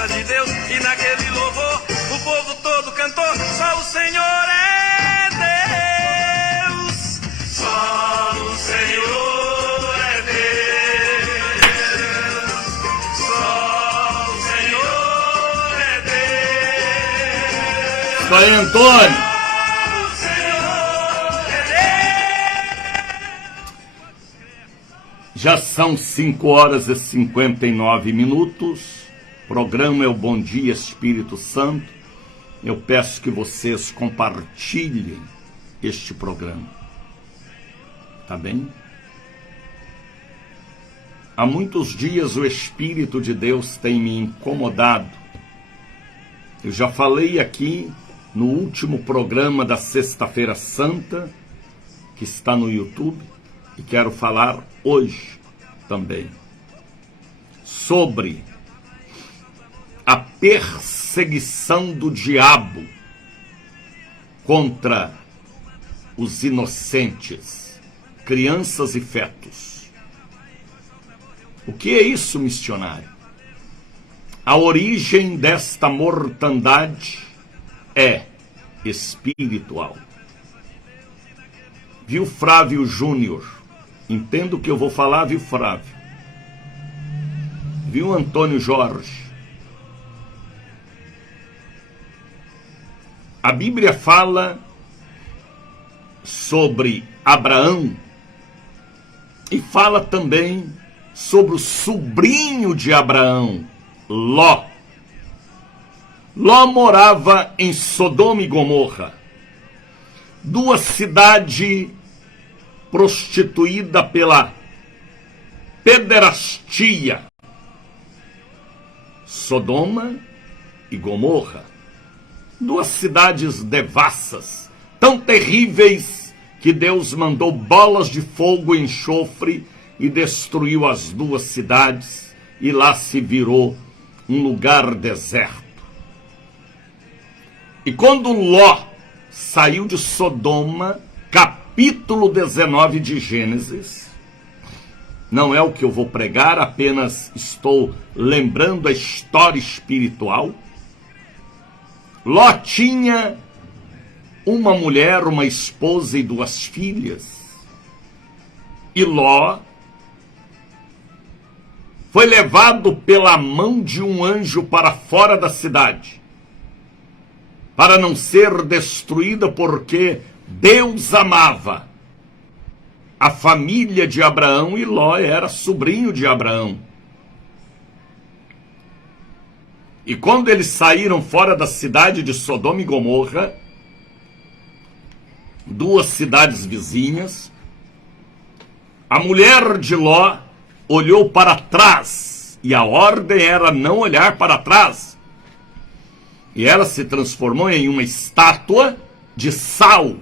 presença de Deus e naquele louvor o povo todo cantou: só o Senhor é Deus, só o Senhor é Deus, só o Senhor é Deus. Isso aí, Antônio. Já são 5h59. Programa é o Bom Dia Espírito Santo. Eu peço que vocês compartilhem este programa. Tá bem? Há muitos dias o Espírito de Deus tem me incomodado. Eu já falei aqui no último programa da Sexta-feira Santa, que está no YouTube, e quero falar hoje também sobre a perseguição do diabo contra os inocentes, crianças e fetos. O que é isso, missionário? A origem desta mortandade é espiritual. Viu, Flávio Júnior? Entendo o que eu vou falar, viu, Flávio? Viu, Antônio Jorge? A Bíblia fala sobre Abraão e fala também sobre o sobrinho de Abraão, Ló. Ló morava em Sodoma e Gomorra, duas cidades prostituídas pela pederastia. Sodoma e Gomorra, duas cidades devassas, tão terríveis que Deus mandou bolas de fogo e enxofre e destruiu as duas cidades, e lá se virou um lugar deserto. E quando Ló saiu de Sodoma, capítulo 19 de Gênesis, não é o que eu vou pregar, apenas estou lembrando a história espiritual. Ló tinha uma mulher, uma esposa e duas filhas. E Ló foi levado pela mão de um anjo para fora da cidade, para não ser destruída, porque Deus amava a família de Abraão e Ló era sobrinho de Abraão. E quando eles saíram fora da cidade de Sodoma e Gomorra, duas cidades vizinhas, a mulher de Ló olhou para trás, e a ordem era não olhar para trás. E ela se transformou em uma estátua de sal,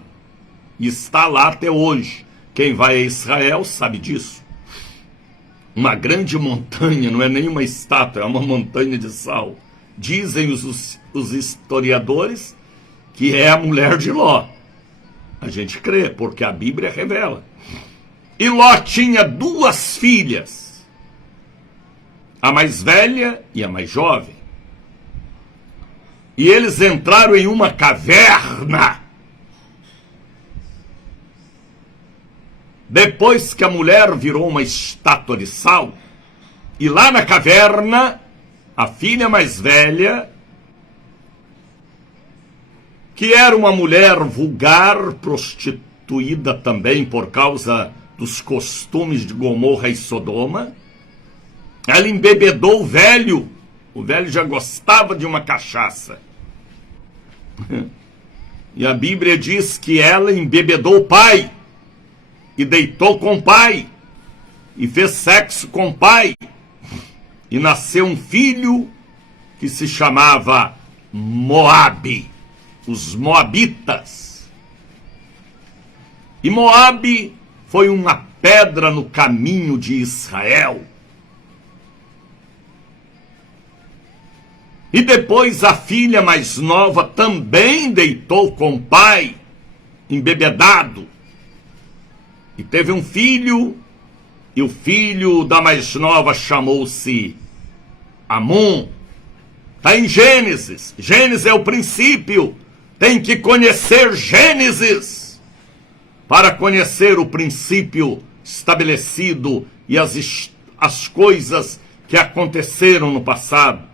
e está lá até hoje. Quem vai a Israel sabe disso. Uma grande montanha, não é nem uma estátua, é uma montanha de sal. Dizem os historiadores que é a mulher de Ló. A gente crê, porque a Bíblia revela. E Ló tinha duas filhas, a mais velha e a mais jovem. E eles entraram em uma caverna. Depois que a mulher virou uma estátua de sal, e lá na caverna, a filha mais velha, que era uma mulher vulgar, prostituída também por causa dos costumes de Gomorra e Sodoma, ela embebedou o velho já gostava de uma cachaça. E a Bíblia diz que ela embebedou o pai, e deitou com o pai, e fez sexo com o pai, e nasceu um filho que se chamava Moabe, os Moabitas. E Moabe foi uma pedra no caminho de Israel. E depois a filha mais nova também deitou com o pai, embebedado. E teve um filho, e o filho da mais nova chamou-se Amon. Está em Gênesis. Gênesis é o princípio. Tem que conhecer Gênesis para conhecer o princípio estabelecido e as coisas que aconteceram no passado.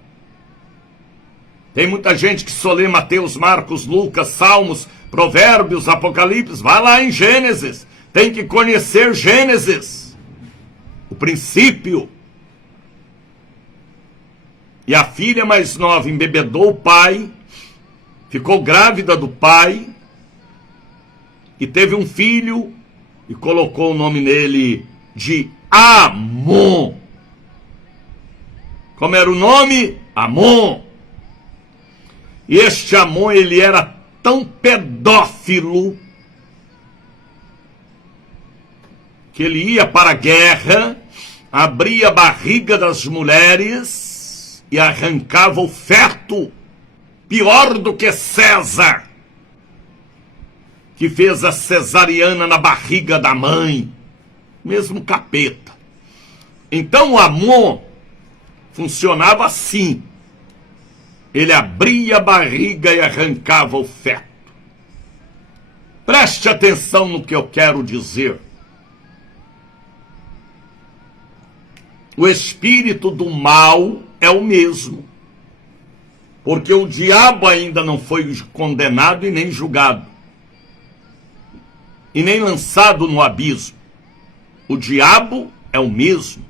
Tem muita gente que só lê Mateus, Marcos, Lucas, Salmos, Provérbios, Apocalipse. Vai lá em Gênesis. Tem que conhecer Gênesis, o princípio. E a filha mais nova embebedou o pai, ficou grávida do pai, e teve um filho, e colocou o nome nele de Amon. Como era o nome? Amon. E este Amon, ele era tão pedófilo que ele ia para a guerra, abria a barriga das mulheres e arrancava o feto, pior do que César, que fez a cesariana na barriga da mãe, mesmo capeta. Então o Amon funcionava assim. Ele abria a barriga e arrancava o feto. Preste atenção no que eu quero dizer. O espírito do mal é o mesmo. Porque o diabo ainda não foi condenado e nem julgado. E nem lançado no abismo. O diabo é o mesmo.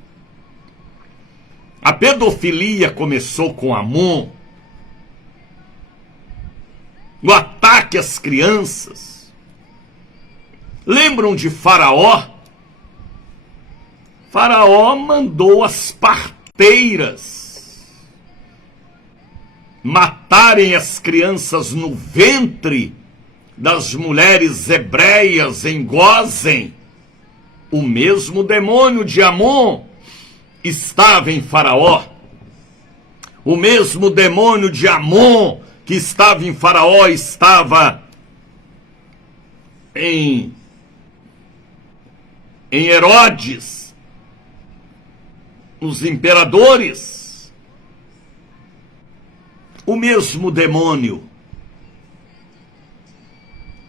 A pedofilia começou com Amon. O ataque às crianças. Lembram de Faraó? Faraó mandou as parteiras matarem as crianças no ventre das mulheres hebreias em Gósen. O mesmo demônio de Amon estava em Faraó. O mesmo demônio de Amon que estava em Faraó estava em Herodes, os imperadores. O mesmo demônio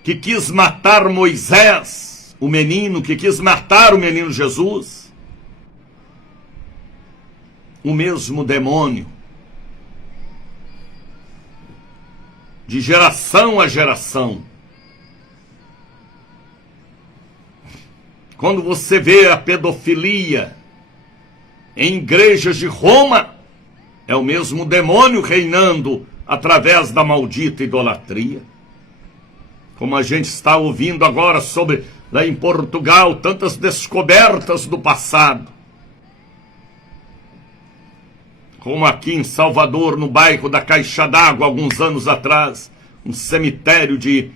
que quis matar Moisés, o menino, que quis matar o menino Jesus. O mesmo demônio, de geração a geração. Quando você vê a pedofilia em igrejas de Roma, é o mesmo demônio reinando através da maldita idolatria. Como a gente está ouvindo agora sobre, lá em Portugal, tantas descobertas do passado. Como aqui em Salvador, no bairro da Caixa d'Água, alguns anos atrás, um cemitério de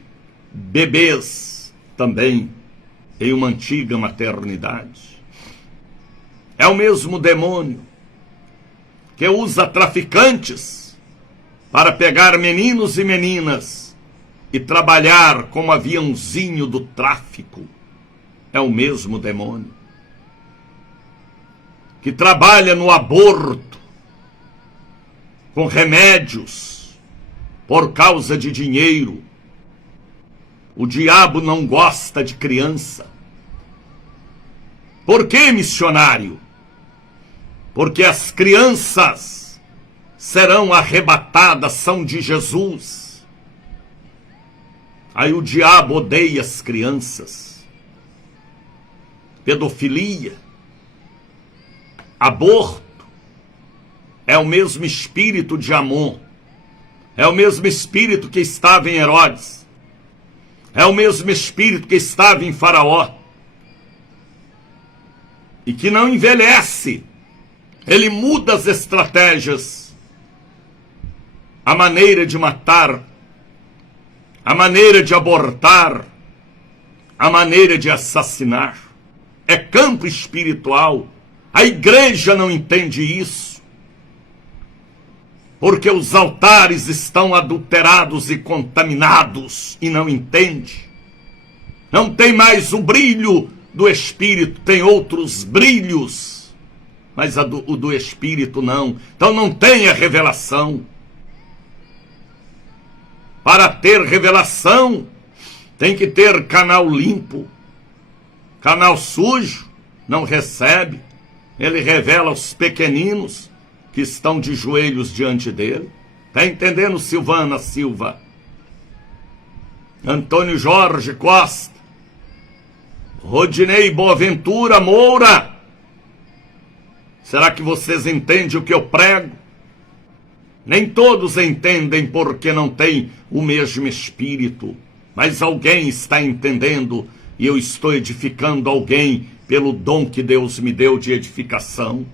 bebês também, em uma antiga maternidade. É o mesmo demônio que usa traficantes para pegar meninos e meninas e trabalhar como aviãozinho do tráfico. É o mesmo demônio que trabalha no aborto, com remédios, por causa de dinheiro. O diabo não gosta de criança. Por que, missionário? Porque as crianças serão arrebatadas, são de Jesus. Aí o diabo odeia as crianças. Pedofilia, aborto, é o mesmo espírito de Amon. É o mesmo espírito que estava em Herodes. É o mesmo espírito que estava em Faraó. E que não envelhece. Ele muda as estratégias. A maneira de matar. A maneira de abortar. A maneira de assassinar. É campo espiritual. A igreja não entende isso. Porque os altares estão adulterados e contaminados e não entende. Não tem mais o brilho do Espírito, tem outros brilhos, mas o do Espírito não. Então não tem a revelação. Para ter revelação, tem que ter canal limpo. Canal sujo não recebe. Ele revela aos pequeninos que estão de joelhos diante dele. Está entendendo, Silvana Silva? Antônio Jorge Costa, Rodinei Boaventura Moura. Será que vocês entendem o que eu prego? Nem todos entendem porque não têm o mesmo espírito, mas alguém está entendendo e eu estou edificando alguém pelo dom que Deus me deu de edificação.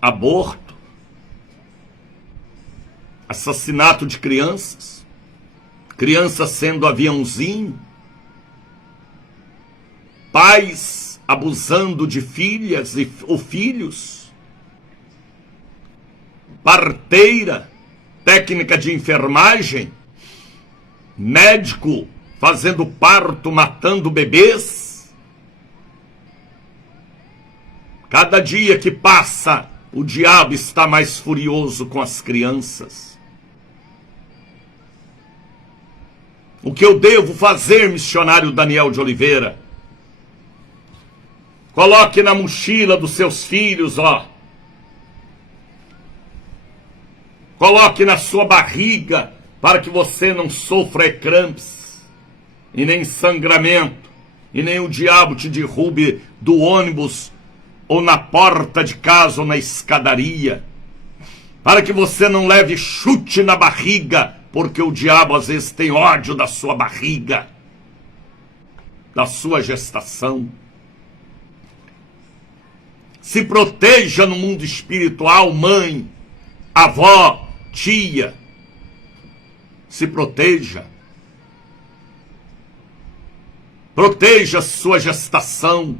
Aborto, assassinato de crianças, criança sendo aviãozinho, pais abusando de filhas ou filhos, parteira, técnica de enfermagem, médico fazendo parto, matando bebês. Cada dia que passa, o diabo está mais furioso com as crianças. O que eu devo fazer, missionário Daniel de Oliveira? Coloque na mochila dos seus filhos, ó. Coloque na sua barriga, para que você não sofra ecrâmpsia, e nem sangramento, e nem o diabo te derrube do ônibus, ou na porta de casa, ou na escadaria. Para que você não leve chute na barriga, porque o diabo às vezes tem ódio da sua barriga, da sua gestação. Se proteja no mundo espiritual, mãe, avó, tia. Se proteja. Proteja sua gestação.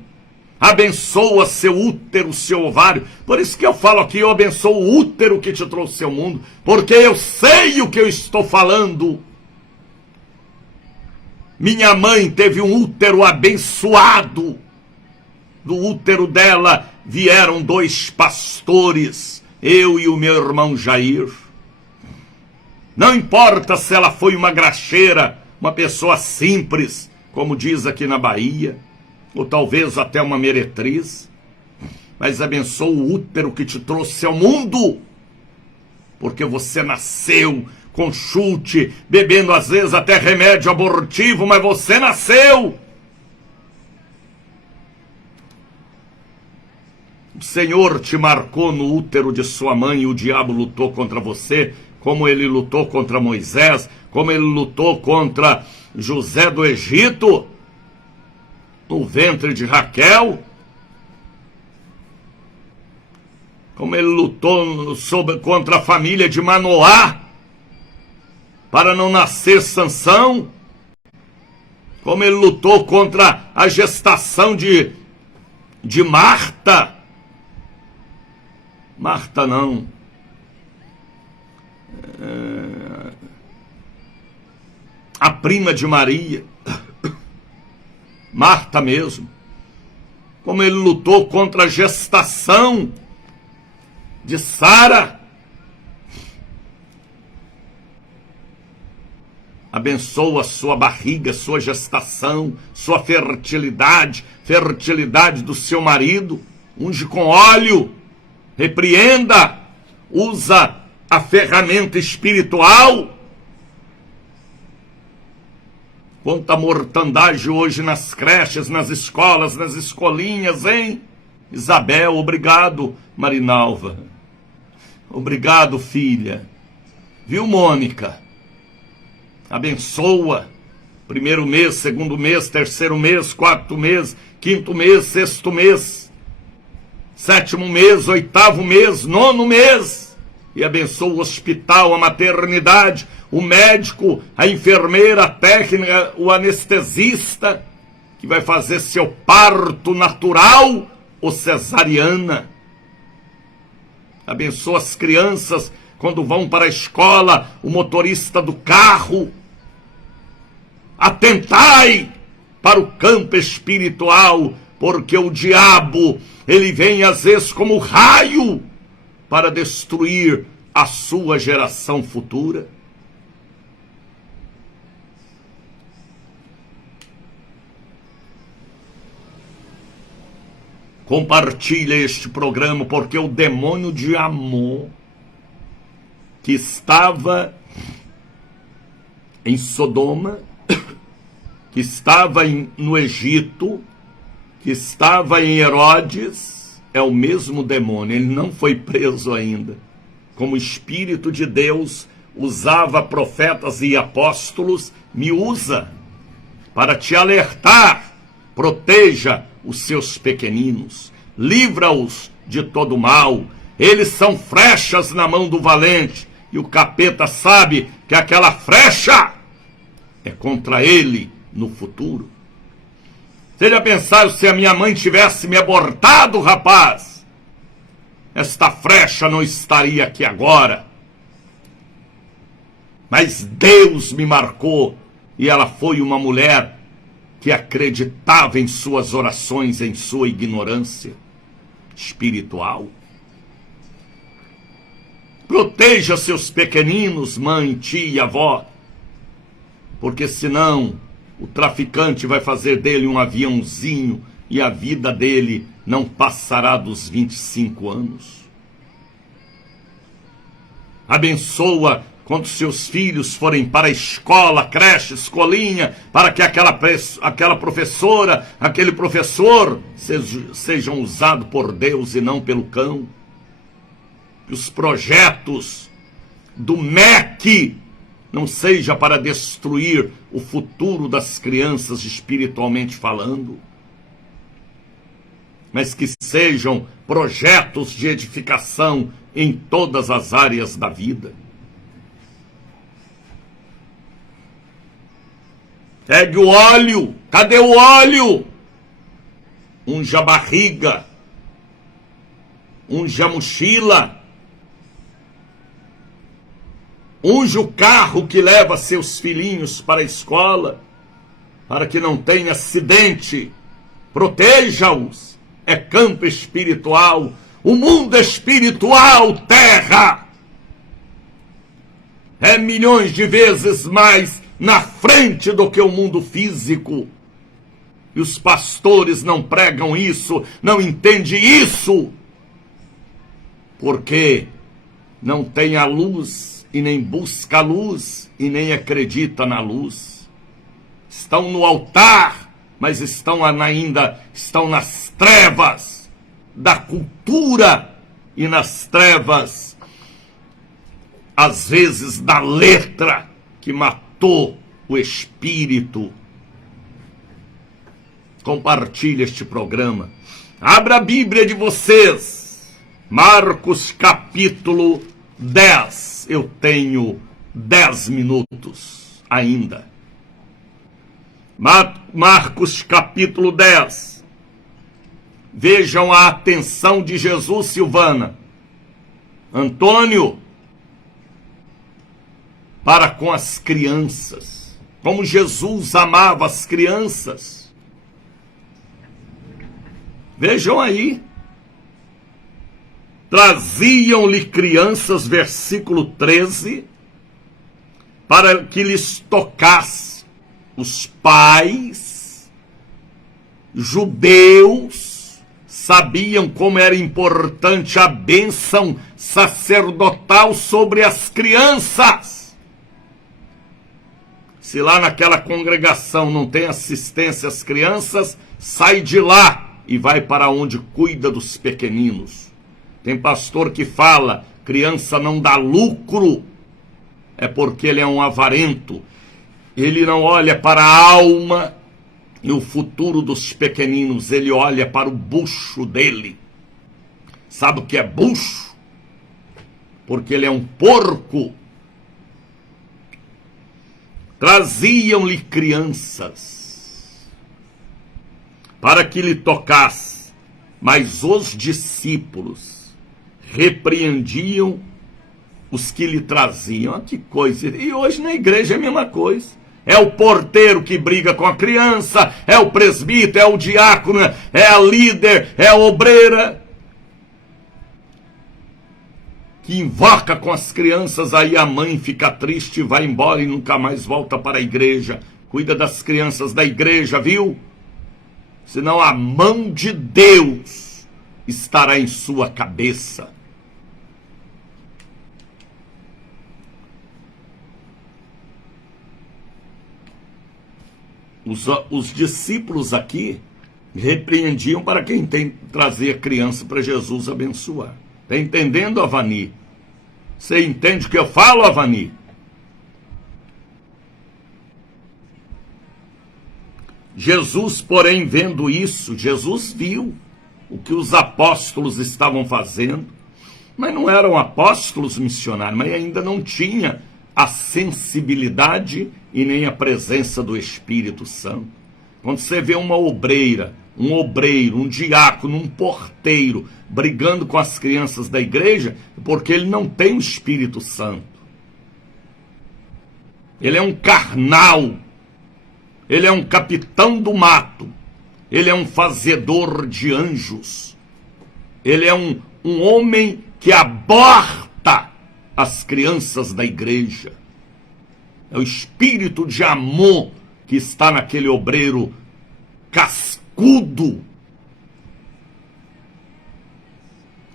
Abençoa seu útero, seu ovário. Por isso que eu falo aqui, eu abençoo o útero que te trouxe ao mundo, porque eu sei o que eu estou falando. Minha mãe teve um útero abençoado. Do útero dela vieram 2 pastores, eu e o meu irmão Jair. Não importa se ela foi uma graxeira, uma pessoa simples, como diz aqui na Bahia, ou talvez até uma meretriz, mas abençoa o útero que te trouxe ao mundo, porque você nasceu com chute, bebendo às vezes até remédio abortivo, mas você nasceu. O Senhor te marcou no útero de sua mãe e o diabo lutou contra você, como ele lutou contra Moisés, como ele lutou contra José do Egito, no ventre de Raquel, como ele lutou contra a família de Manoá, para não nascer Sansão, como ele lutou contra a gestação de Marta. Marta não. A prima de Maria. Marta mesmo. Como ele lutou contra a gestação de Sara. Abençoa sua barriga, sua gestação, sua fertilidade, fertilidade do seu marido. Unge com óleo. Repreenda, usa a ferramenta espiritual. Quanta mortandade hoje nas creches, nas escolas, nas escolinhas, hein? Isabel, obrigado, Marinalva. Obrigado, filha. Viu, Mônica? Abençoa. 1º mês, 2º mês, 3º mês, 4º mês, 5º mês, 6º mês. 7º mês, 8º mês, 9º mês. E abençoa o hospital, a maternidade, o médico, a enfermeira, a técnica, o anestesista, que vai fazer seu parto natural ou cesariana. Abençoa as crianças quando vão para a escola, o motorista do carro. Atentai para o campo espiritual, porque o diabo, ele vem às vezes como raio para destruir a sua geração futura. Compartilhe este programa, porque o demônio de Amon, que estava em Sodoma, que estava no Egito, que estava em Herodes, é o mesmo demônio. Ele não foi preso ainda. Como Espírito de Deus usava profetas e apóstolos, me usa para te alertar. Proteja os seus pequeninos, livra-os de todo mal. Eles são flechas na mão do valente, e o capeta sabe que aquela flecha é contra ele no futuro. Você já pensaram se a minha mãe tivesse me abortado, rapaz? Esta flecha não estaria aqui agora. Mas Deus me marcou, e ela foi uma mulher que acreditava em suas orações, em sua ignorância espiritual. Proteja seus pequeninos, mãe, tia, avó, porque senão o traficante vai fazer dele um aviãozinho e a vida dele não passará dos 25 anos. Abençoa quando seus filhos forem para a escola, creche, escolinha, para que aquela professora, aquele professor sejam usados por Deus e não pelo cão. Que os projetos do MEC não seja para destruir o futuro das crianças espiritualmente falando, mas que sejam projetos de edificação em todas as áreas da vida. Pegue o óleo. Cadê o óleo? Unja a barriga. Unja a mochila. Unja o carro que leva seus filhinhos para a escola, para que não tenha acidente. Proteja-os. É campo espiritual. O mundo espiritual, terra, é milhões de vezes mais na frente do que o mundo físico. E os pastores não pregam isso, não entendem isso, porque não tem a luz e nem busca a luz e nem acredita na luz. Estão no altar, mas ainda estão nas trevas da cultura e nas trevas, às vezes, da letra que matou o espírito. Compartilhe este programa. Abra a Bíblia de vocês. Marcos capítulo 10. Eu tenho 10 minutos ainda. Marcos capítulo 10. Vejam a atenção de Jesus, Silvana. Antônio, para com as crianças. Como Jesus amava as crianças. Vejam aí. Traziam-lhe crianças, versículo 13, para que lhes tocasse. Os pais judeus sabiam como era importante a bênção sacerdotal sobre as crianças. Se lá naquela congregação não tem assistência às crianças, sai de lá e vai para onde cuida dos pequeninos. Tem pastor que fala, criança não dá lucro, é porque ele é um avarento. Ele não olha para a alma e o futuro dos pequeninos, ele olha para o bucho dele. Sabe o que é bucho? Porque ele é um porco. Traziam-lhe crianças para que lhe tocasse, mas os discípulos repreendiam os que lhe traziam. Ah, que coisa! E hoje na igreja é a mesma coisa. É o porteiro que briga com a criança, é o presbítero, é o diácono, é a líder, é a obreira que invoca com as crianças, aí a mãe fica triste, vai embora e nunca mais volta para a igreja. Cuida das crianças da igreja, viu? Senão a mão de Deus estará em sua cabeça. Os discípulos aqui repreendiam para quem trazer a criança para Jesus abençoar. Está entendendo, Avani? Você entende o que eu falo, Avani? Jesus, porém, vendo isso, Jesus viu o que os apóstolos estavam fazendo, mas não eram apóstolos missionários, mas ainda não tinha a sensibilidade e nem a presença do Espírito Santo. Quando você vê uma obreira, um obreiro, um diácono, um porteiro brigando com as crianças da igreja, porque ele não tem o Espírito Santo. Ele é um carnal, ele é um capitão do mato, ele é um fazedor de anjos, ele é um homem que aborta as crianças da igreja. É o espírito de Amon que está naquele obreiro cascudo.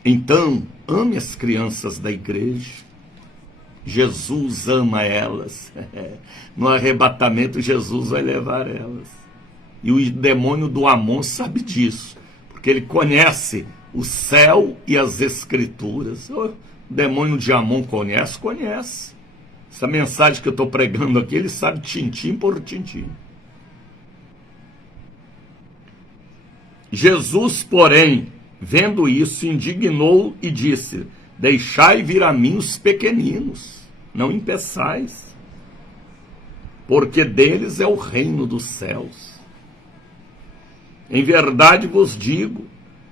Então, ame as crianças da igreja. Jesus ama elas. No arrebatamento, Jesus vai levar elas. E o demônio do Amon sabe disso, porque ele conhece o céu e as escrituras. O demônio de Amon conhece? Conhece. Essa mensagem que eu estou pregando aqui, ele sabe tintim por tintim. Jesus, porém, vendo isso, indignou e disse: deixai vir a mim os pequeninos, não impeçais, porque deles é o reino dos céus. Em verdade vos digo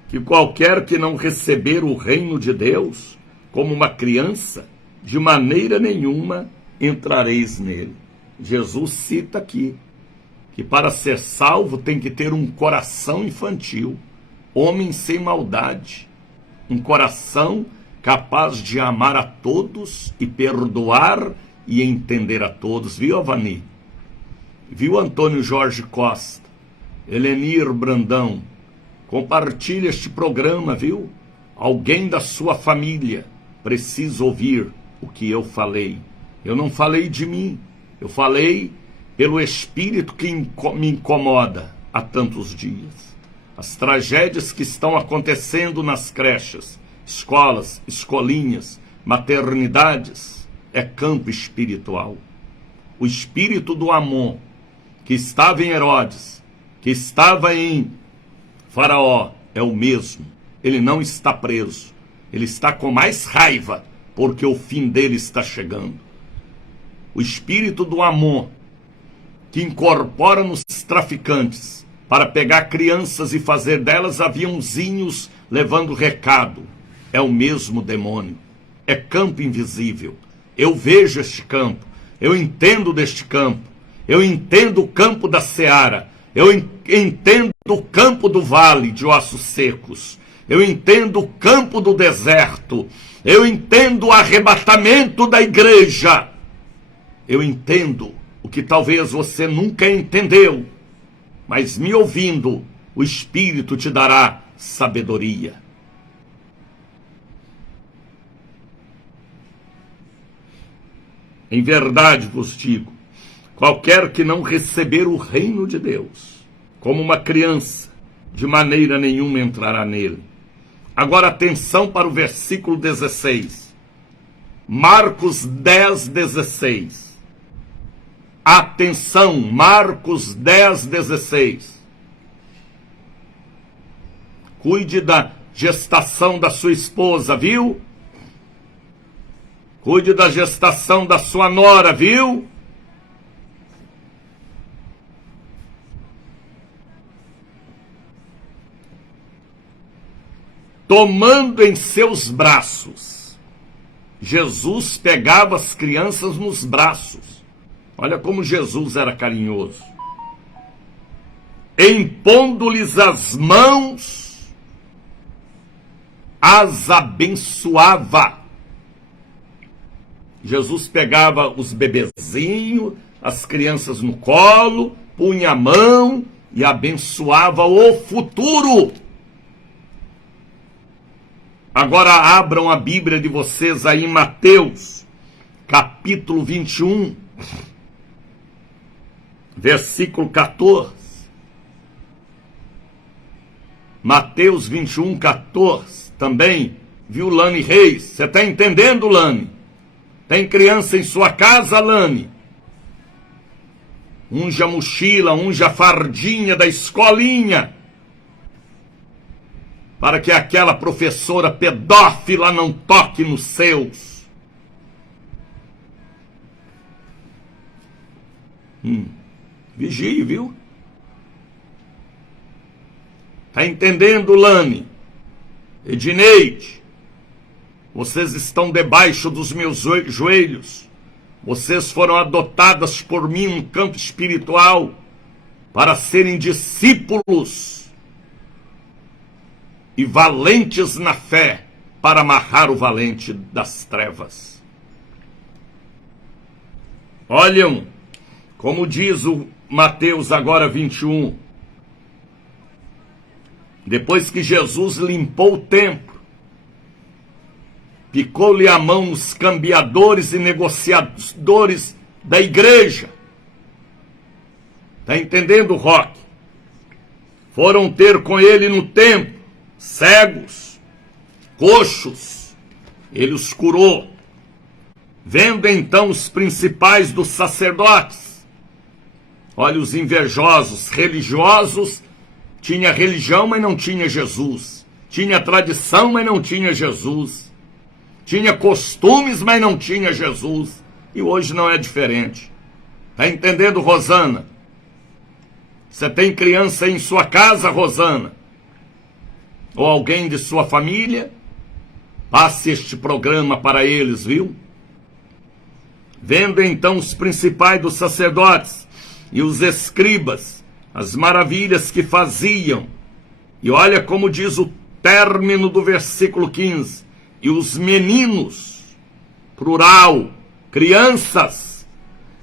que qualquer que não receber o reino de Deus como uma criança, de maneira nenhuma entrareis nele. Jesus cita aqui que para ser salvo tem que ter um coração infantil, homem sem maldade, um coração capaz de amar a todos e perdoar e entender a todos. Viu, Avani? Viu, Antônio Jorge Costa? Helenir Brandão? Compartilha este programa, viu? Alguém da sua família precisa ouvir o que eu falei. Eu não falei de mim, eu falei pelo espírito que me incomoda há tantos dias. As tragédias que estão acontecendo nas creches, escolas, escolinhas, maternidades, é campo espiritual. O espírito do Amon, que estava em Herodes, que estava em Faraó, é o mesmo. Ele não está preso, ele está com mais raiva, porque o fim dele está chegando. O espírito do Amon, que incorpora nos traficantes para pegar crianças e fazer delas aviãozinhos levando recado, é o mesmo demônio. É campo invisível. Eu vejo este campo, eu entendo deste campo, eu entendo o campo da seara, eu entendo o campo do vale de ossos secos, eu entendo o campo do deserto, eu entendo o arrebatamento da igreja, eu entendo o que talvez você nunca entendeu, mas me ouvindo, o Espírito te dará sabedoria. Em verdade vos digo, qualquer que não receber o reino de Deus como uma criança, de maneira nenhuma entrará nele. Agora atenção para o versículo 16. Marcos 10, 16. Atenção, Marcos 10, 16. Cuide da gestação da sua esposa, viu? Cuide da gestação da sua nora, viu? Tomando em seus braços. Jesus pegava as crianças nos braços. Olha como Jesus era carinhoso. Impondo-lhes as mãos, as abençoava. Jesus pegava os bebezinhos, as crianças no colo, punha a mão e abençoava o futuro. Agora abram a Bíblia de vocês aí em Mateus, capítulo 21, versículo 14. Mateus 21, 14. Também, viu, Lani Reis? Você está entendendo, Lani? Tem criança em sua casa, Lani? Unja a mochila, unja a fardinha da escolinha, para que aquela professora pedófila não toque nos seus. Vigie, viu? Tá entendendo, Lani? Edneide, vocês estão debaixo dos meus joelhos. Vocês foram adotadas por mim no campo espiritual para serem discípulos e valentes na fé, para amarrar o valente das trevas. Olham, como diz o Mateus agora 21, depois que Jesus limpou o templo, picou-lhe a mão nos cambiadores e negociadores da igreja. Está entendendo, Roque? Foram ter com ele no templo cegos, coxos, ele os curou. Vendo então os principais dos sacerdotes, olha os invejosos, religiosos, tinha religião, mas não tinha Jesus. Tinha tradição, mas não tinha Jesus. Tinha costumes, mas não tinha Jesus. E hoje não é diferente. Está entendendo, Rosana? Você tem criança em sua casa, Rosana? Ou alguém de sua família? Passe este programa para eles, viu? Vendo então os principais dos sacerdotes e os escribas as maravilhas que faziam, e olha como diz o término do versículo 15, e os meninos, plural, crianças,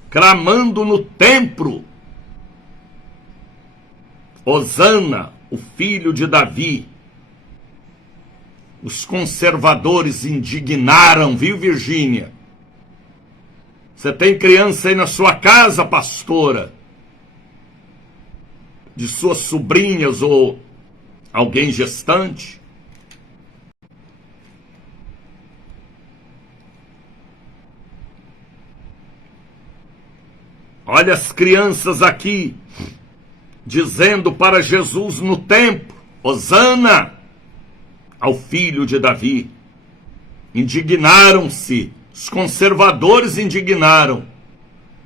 clamando no templo, Hosana, o filho de Davi. Os conservadores indignaram, viu, Virgínia? Você tem criança aí na sua casa, pastora? De suas sobrinhas ou alguém gestante? Olha as crianças aqui, dizendo para Jesus no templo, Hosana ao filho de Davi. Indignaram-se, os conservadores indignaram.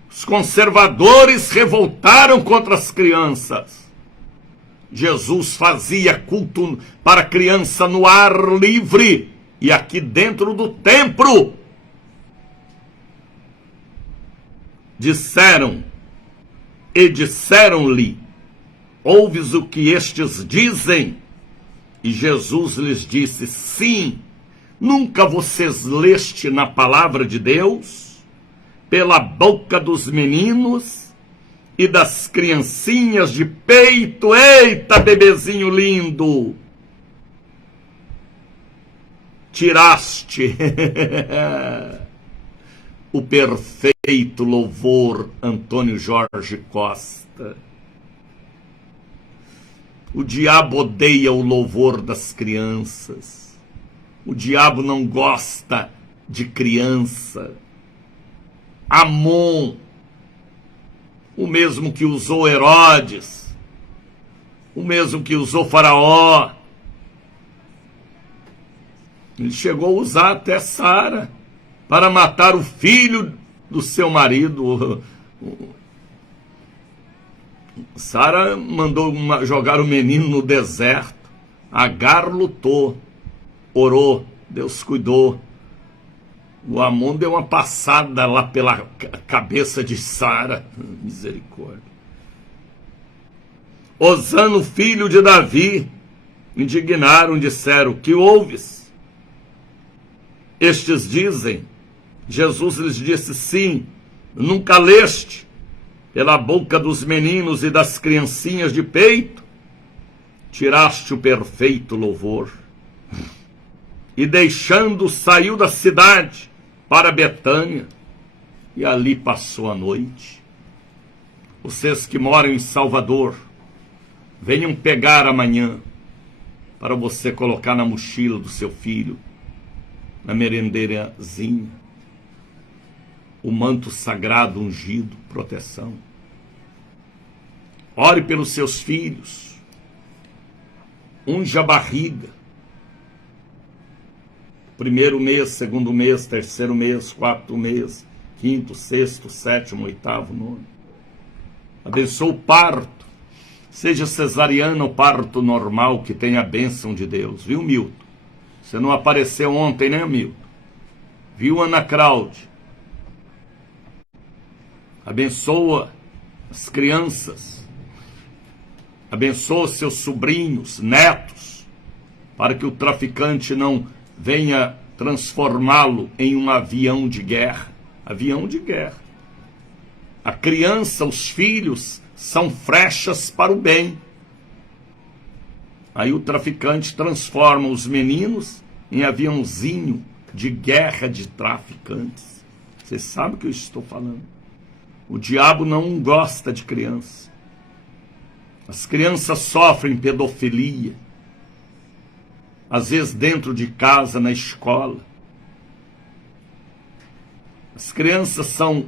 Os conservadores revoltaram contra as crianças. Jesus fazia culto para a criança no ar livre e aqui dentro do templo. Disseram-lhe, ouves o que estes dizem? E Jesus lhes disse, sim, nunca vocês leste na palavra de Deus, pela boca dos meninos e das criancinhas de peito, eita, bebezinho lindo, tiraste o perfeito louvor, Antônio Jorge Costa. O diabo odeia o louvor das crianças. O diabo não gosta de criança. Amon, o mesmo que usou Herodes, o mesmo que usou Faraó, ele chegou a usar até Sara para matar o filho do seu marido. Sara mandou jogar o menino no deserto. Agar lutou, orou, Deus cuidou. O Amon deu uma passada lá pela cabeça de Sara. Misericórdia. Osana, filho de Davi, indignaram, disseram: que ouves? Estes dizem. Jesus lhes disse: sim, nunca leste pela boca dos meninos e das criancinhas de peito, tiraste o perfeito louvor. E deixando, saiu da cidade para Betânia, e ali passou a noite. Vocês que moram em Salvador, venham pegar amanhã, para você colocar na mochila do seu filho, na merendeirazinha, o manto sagrado ungido, proteção. Ore pelos seus filhos, unja a barriga. Primeiro mês, segundo mês, terceiro mês, quarto mês, quinto, sexto, sétimo, oitavo, nono. Abençoa o parto, seja cesariana ou parto normal, que tenha a bênção de Deus. Viu, Milton? Você não apareceu ontem, né, Milton? Viu, Ana Cláudia? Abençoa as crianças. Abençoa seus sobrinhos, netos, para que o traficante não venha transformá-lo em um avião de guerra. Avião de guerra. A criança, os filhos, são flechas para o bem. Aí o traficante transforma os meninos em aviãozinho de guerra de traficantes. Você sabe o que eu estou falando. O diabo não gosta de criança. As crianças sofrem pedofilia. Às vezes dentro de casa, na escola. As crianças são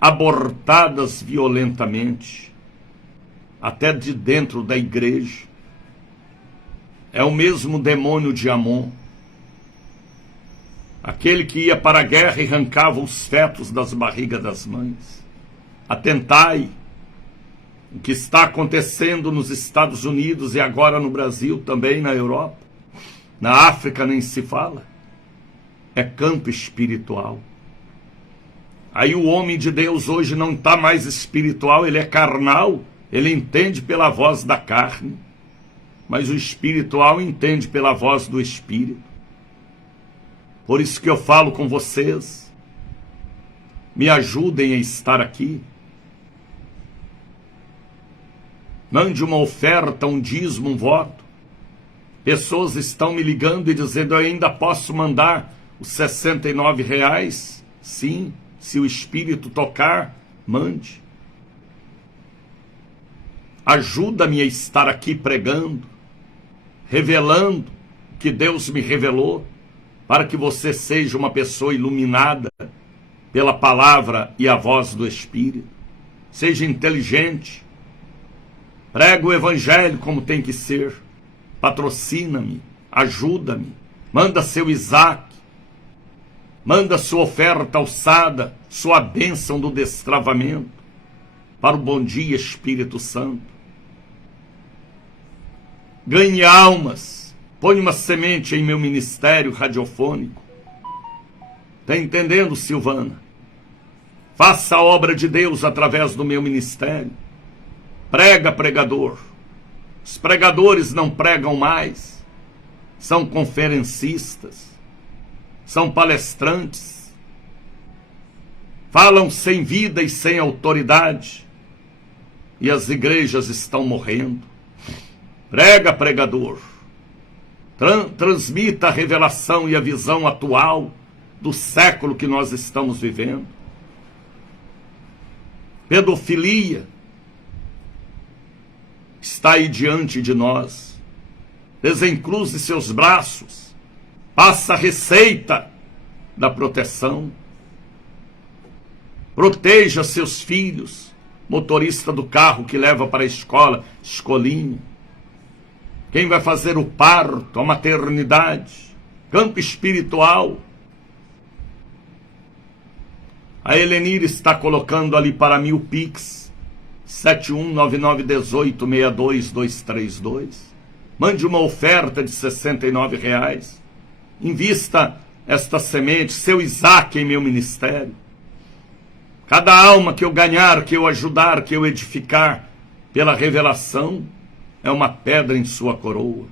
abortadas violentamente, até de dentro da igreja. É o mesmo demônio de Amon, aquele que ia para a guerra e arrancava os fetos das barrigas das mães. Atentai, o que está acontecendo nos Estados Unidos e agora no Brasil, também na Europa, na África nem se fala, é campo espiritual. Aí o homem de Deus hoje não está mais espiritual, ele é carnal, ele entende pela voz da carne, mas o espiritual entende pela voz do Espírito. Por isso que eu falo com vocês, me ajudem a estar aqui. Mande uma oferta, um dízimo, um voto. Pessoas estão me ligando e dizendo: eu ainda posso mandar os R$69? Sim, se o Espírito tocar, mande. Ajuda-me a estar aqui pregando, revelando o que Deus me revelou, para que você seja uma pessoa iluminada pela palavra e a voz do Espírito. Seja inteligente, prega o Evangelho como tem que ser. Patrocina-me, ajuda-me, manda seu Isaac, manda sua oferta alçada, sua bênção do destravamento, para o bom dia, Espírito Santo. Ganhe almas, põe uma semente em meu ministério radiofônico. Está entendendo, Silvana? Faça a obra de Deus através do meu ministério. Prega, pregador. Os pregadores não pregam mais, são conferencistas, são palestrantes, falam sem vida e sem autoridade, e as igrejas estão morrendo. Prega, pregador, transmita a revelação e a visão atual do século que nós estamos vivendo. Pedofilia está aí diante de nós. Desencruze seus braços, passa a receita da proteção. Proteja seus filhos, motorista do carro que leva para a escola, escolinha. Quem vai fazer o parto, a maternidade, campo espiritual. A Helenir está colocando ali para mim o Pix, 7199186232. Mande uma oferta de R$69. Invista esta semente, seu Isaac em meu ministério. Cada alma que eu ganhar, que eu ajudar, que eu edificar pela revelação, é uma pedra em sua coroa.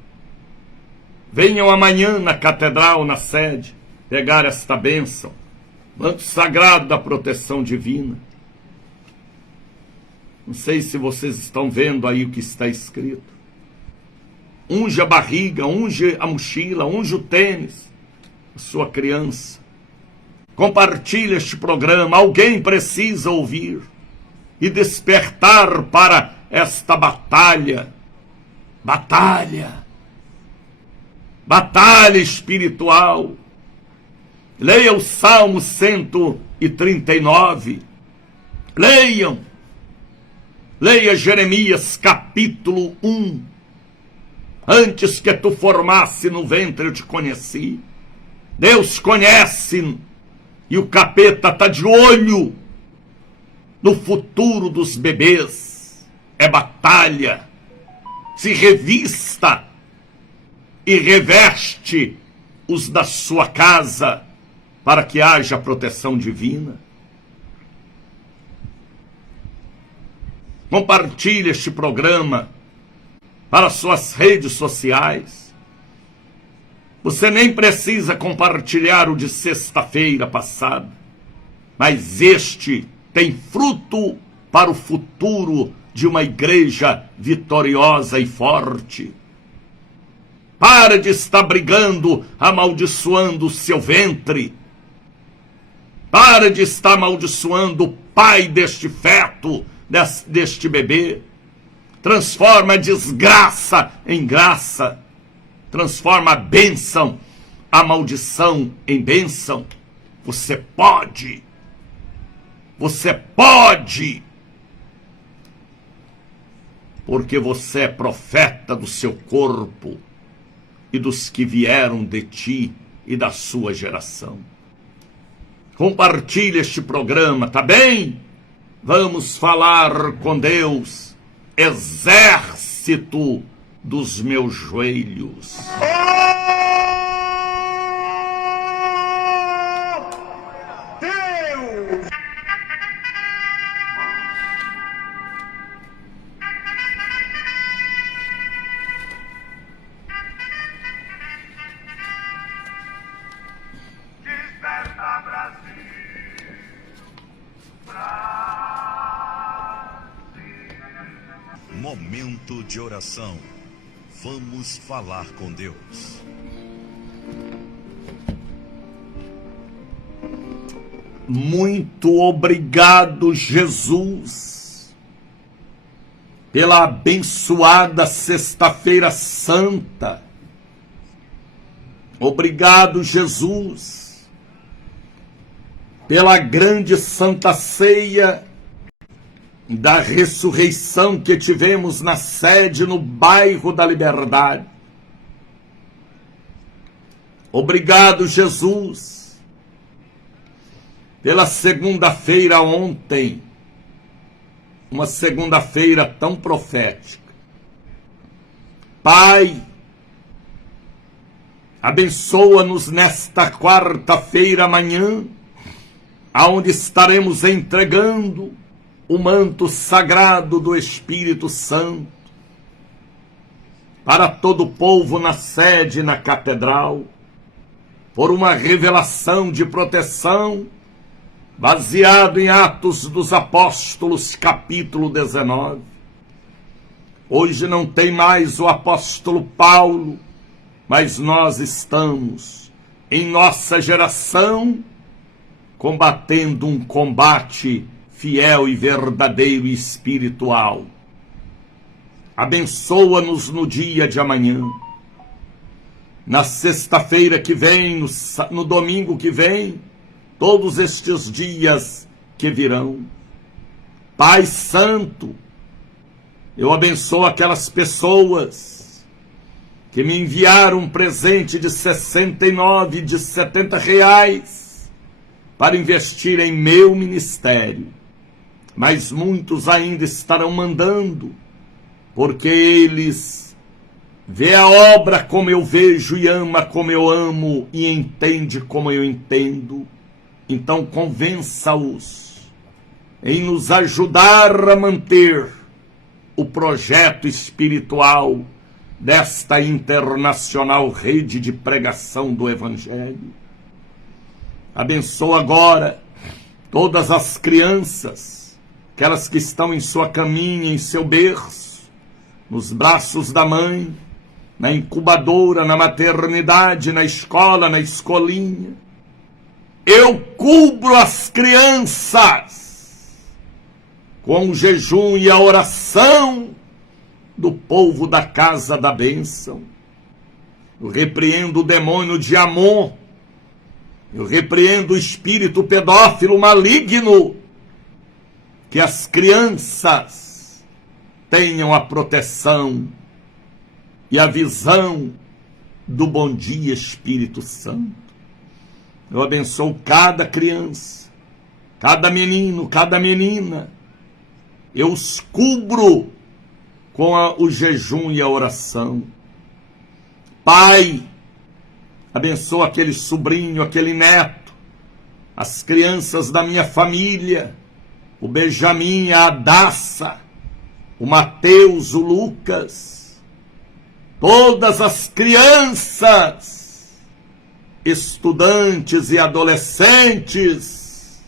Venham amanhã na catedral, na sede, pegar esta bênção, manto sagrado da proteção divina. Não sei se vocês estão vendo aí o que está escrito. Unge a barriga, unge a mochila, unge o tênis, a sua criança. Compartilhe este programa, alguém precisa ouvir e despertar para esta batalha. Batalha espiritual. Leia o Salmo 139. Leiam. Leia Jeremias capítulo 1. Antes que tu formasse no ventre eu te conheci. Deus conhece e o capeta está de olho no futuro dos bebês. É batalha. Se revista e reveste os da sua casa para que haja proteção divina. Compartilhe este programa para suas redes sociais. Você nem precisa compartilhar o de sexta-feira passada, mas este tem fruto para o futuro de uma igreja vitoriosa e forte. Para de estar brigando, amaldiçoando o seu ventre. Para de estar amaldiçoando o pai deste feto, deste bebê. Transforma a desgraça em graça. Transforma a bênção, a maldição em bênção. Você pode. Você pode. Porque você é profeta do seu corpo e dos que vieram de ti e da sua geração. Compartilhe este programa, tá bem? Vamos falar com Deus, exército dos meus joelhos. Momento de oração. Vamos falar com Deus. Muito obrigado, Jesus, pela abençoada Sexta-feira Santa. Obrigado, Jesus, pela grande Santa Ceia da ressurreição que tivemos na sede no bairro da Liberdade. Obrigado, Jesus, pela segunda-feira ontem, uma segunda-feira tão profética. Pai, abençoa-nos nesta quarta-feira amanhã, aonde estaremos entregando o manto sagrado do Espírito Santo para todo o povo na sede e na catedral, por uma revelação de proteção baseado em Atos dos Apóstolos, capítulo 19. Hoje não tem mais o apóstolo Paulo, mas nós estamos, em nossa geração, combatendo um combate fiel e verdadeiro e espiritual. Abençoa-nos no dia de amanhã, na sexta-feira que vem, no domingo que vem, todos estes dias que virão. Pai Santo, eu abençoo aquelas pessoas que me enviaram um presente de 69, de 70 reais para investir em meu ministério. Mas muitos ainda estarão mandando, porque eles vê a obra como eu vejo e ama como eu amo e entende como eu entendo, então convença-os em nos ajudar a manter o projeto espiritual desta internacional rede de pregação do Evangelho. Abençoa agora todas as crianças, aquelas que estão em sua caminha, em seu berço, nos braços da mãe, na incubadora, na maternidade, na escola, na escolinha. Eu cubro as crianças com o jejum e a oração do povo da casa da bênção. Eu repreendo o demônio de Amon, eu repreendo o espírito pedófilo maligno, que as crianças tenham a proteção e a visão do bom dia Espírito Santo. Eu abençoo cada criança, cada menino, cada menina. Eu os cubro com o jejum e a oração. Pai, abençoa aquele sobrinho, aquele neto, as crianças da minha família, o Benjamin, a Adassa, o Mateus, o Lucas, todas as crianças, estudantes e adolescentes,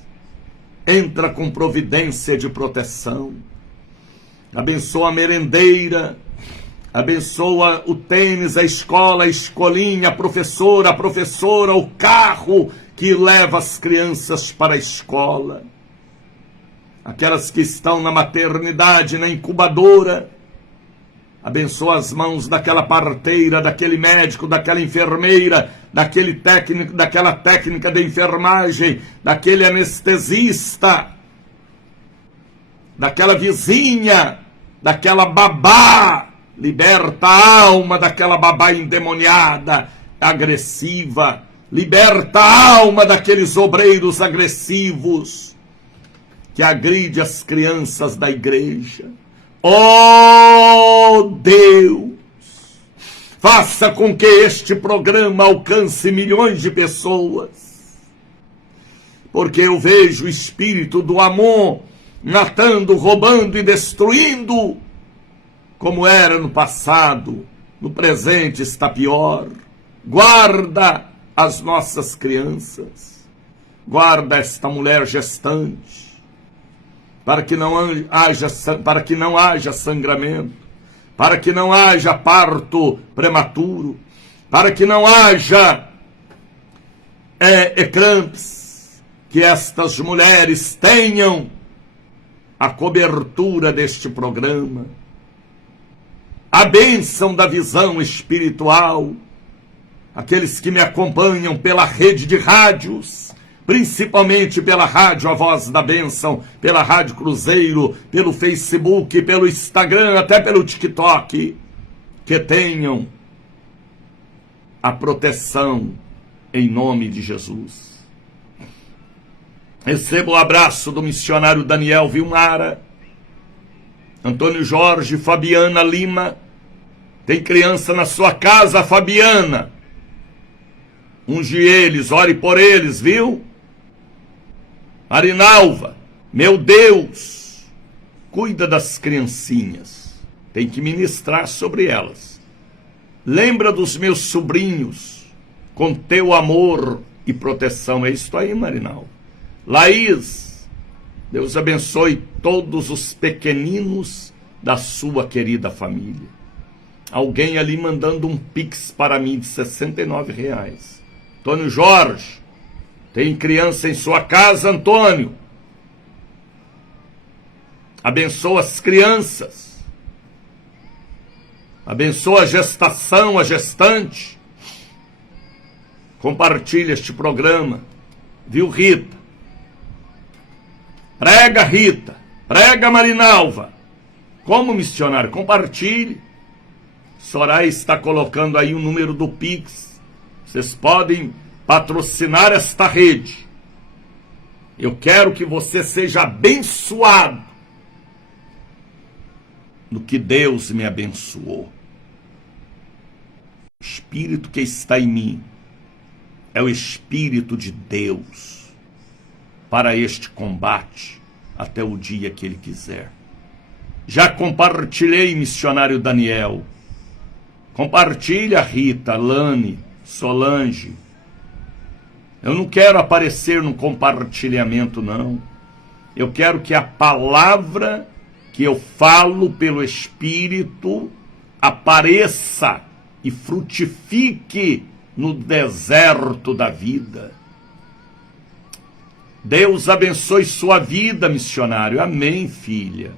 entra com providência de proteção. Abençoa a merendeira, abençoa o tênis, a escola, a escolinha, a professora, o carro que leva as crianças para a escola. Aquelas que estão na maternidade, na incubadora, abençoa as mãos daquela parteira, daquele médico, daquela enfermeira, daquele técnico, daquela técnica de enfermagem, daquele anestesista, daquela vizinha, daquela babá. Liberta a alma daquela babá endemoniada, agressiva. Liberta a alma daqueles obreiros agressivos que agride as crianças da igreja. Oh Deus, faça com que este programa alcance milhões de pessoas, porque eu vejo o espírito do Amon matando, roubando e destruindo, como era no passado. No presente está pior. Guarda as nossas crianças, guarda esta mulher gestante, para que não haja sangramento, para que não haja parto prematuro, para que não haja eclâmpsia, que estas mulheres tenham a cobertura deste programa, a bênção da visão espiritual. Aqueles que me acompanham pela rede de rádios, principalmente pela rádio A Voz da Bênção, pela Rádio Cruzeiro, pelo Facebook, pelo Instagram, até pelo TikTok, que tenham a proteção em nome de Jesus. Recebo o abraço do missionário Daniel Vilmara, Antônio Jorge, Fabiana Lima. Tem criança na sua casa, Fabiana? Unge eles, ore por eles, viu? Marinalva, meu Deus, cuida das criancinhas. Tem que ministrar sobre elas. Lembra dos meus sobrinhos, com teu amor e proteção. É isso aí, Marinalva. Laís, Deus abençoe todos os pequeninos da sua querida família. Alguém ali mandando um pix para mim de R$69. Antônio Jorge, tem criança em sua casa, Antônio? Abençoa as crianças. Abençoa a gestação, a gestante. Compartilha este programa. Viu, Rita? Prega, Rita. Prega, Marinalva. Como missionário? Compartilhe. Soraya está colocando aí o número do Pix. Vocês podem patrocinar esta rede. Eu quero que você seja abençoado no que Deus me abençoou. Espírito que está em mim é o Espírito de Deus para este combate até o dia que Ele quiser. Já compartilhei, missionário Daniel. Compartilha, Rita, Lane, Solange. Eu não quero aparecer no compartilhamento, não. Eu quero que a palavra que eu falo pelo Espírito apareça e frutifique no deserto da vida. Deus abençoe sua vida, missionário. Amém, filha.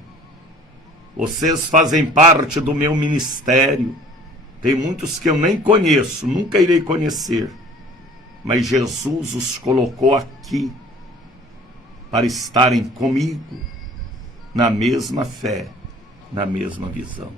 Vocês fazem parte do meu ministério. Tem muitos que eu nem conheço, nunca irei conhecer. Mas Jesus os colocou aqui para estarem comigo na mesma fé, na mesma visão.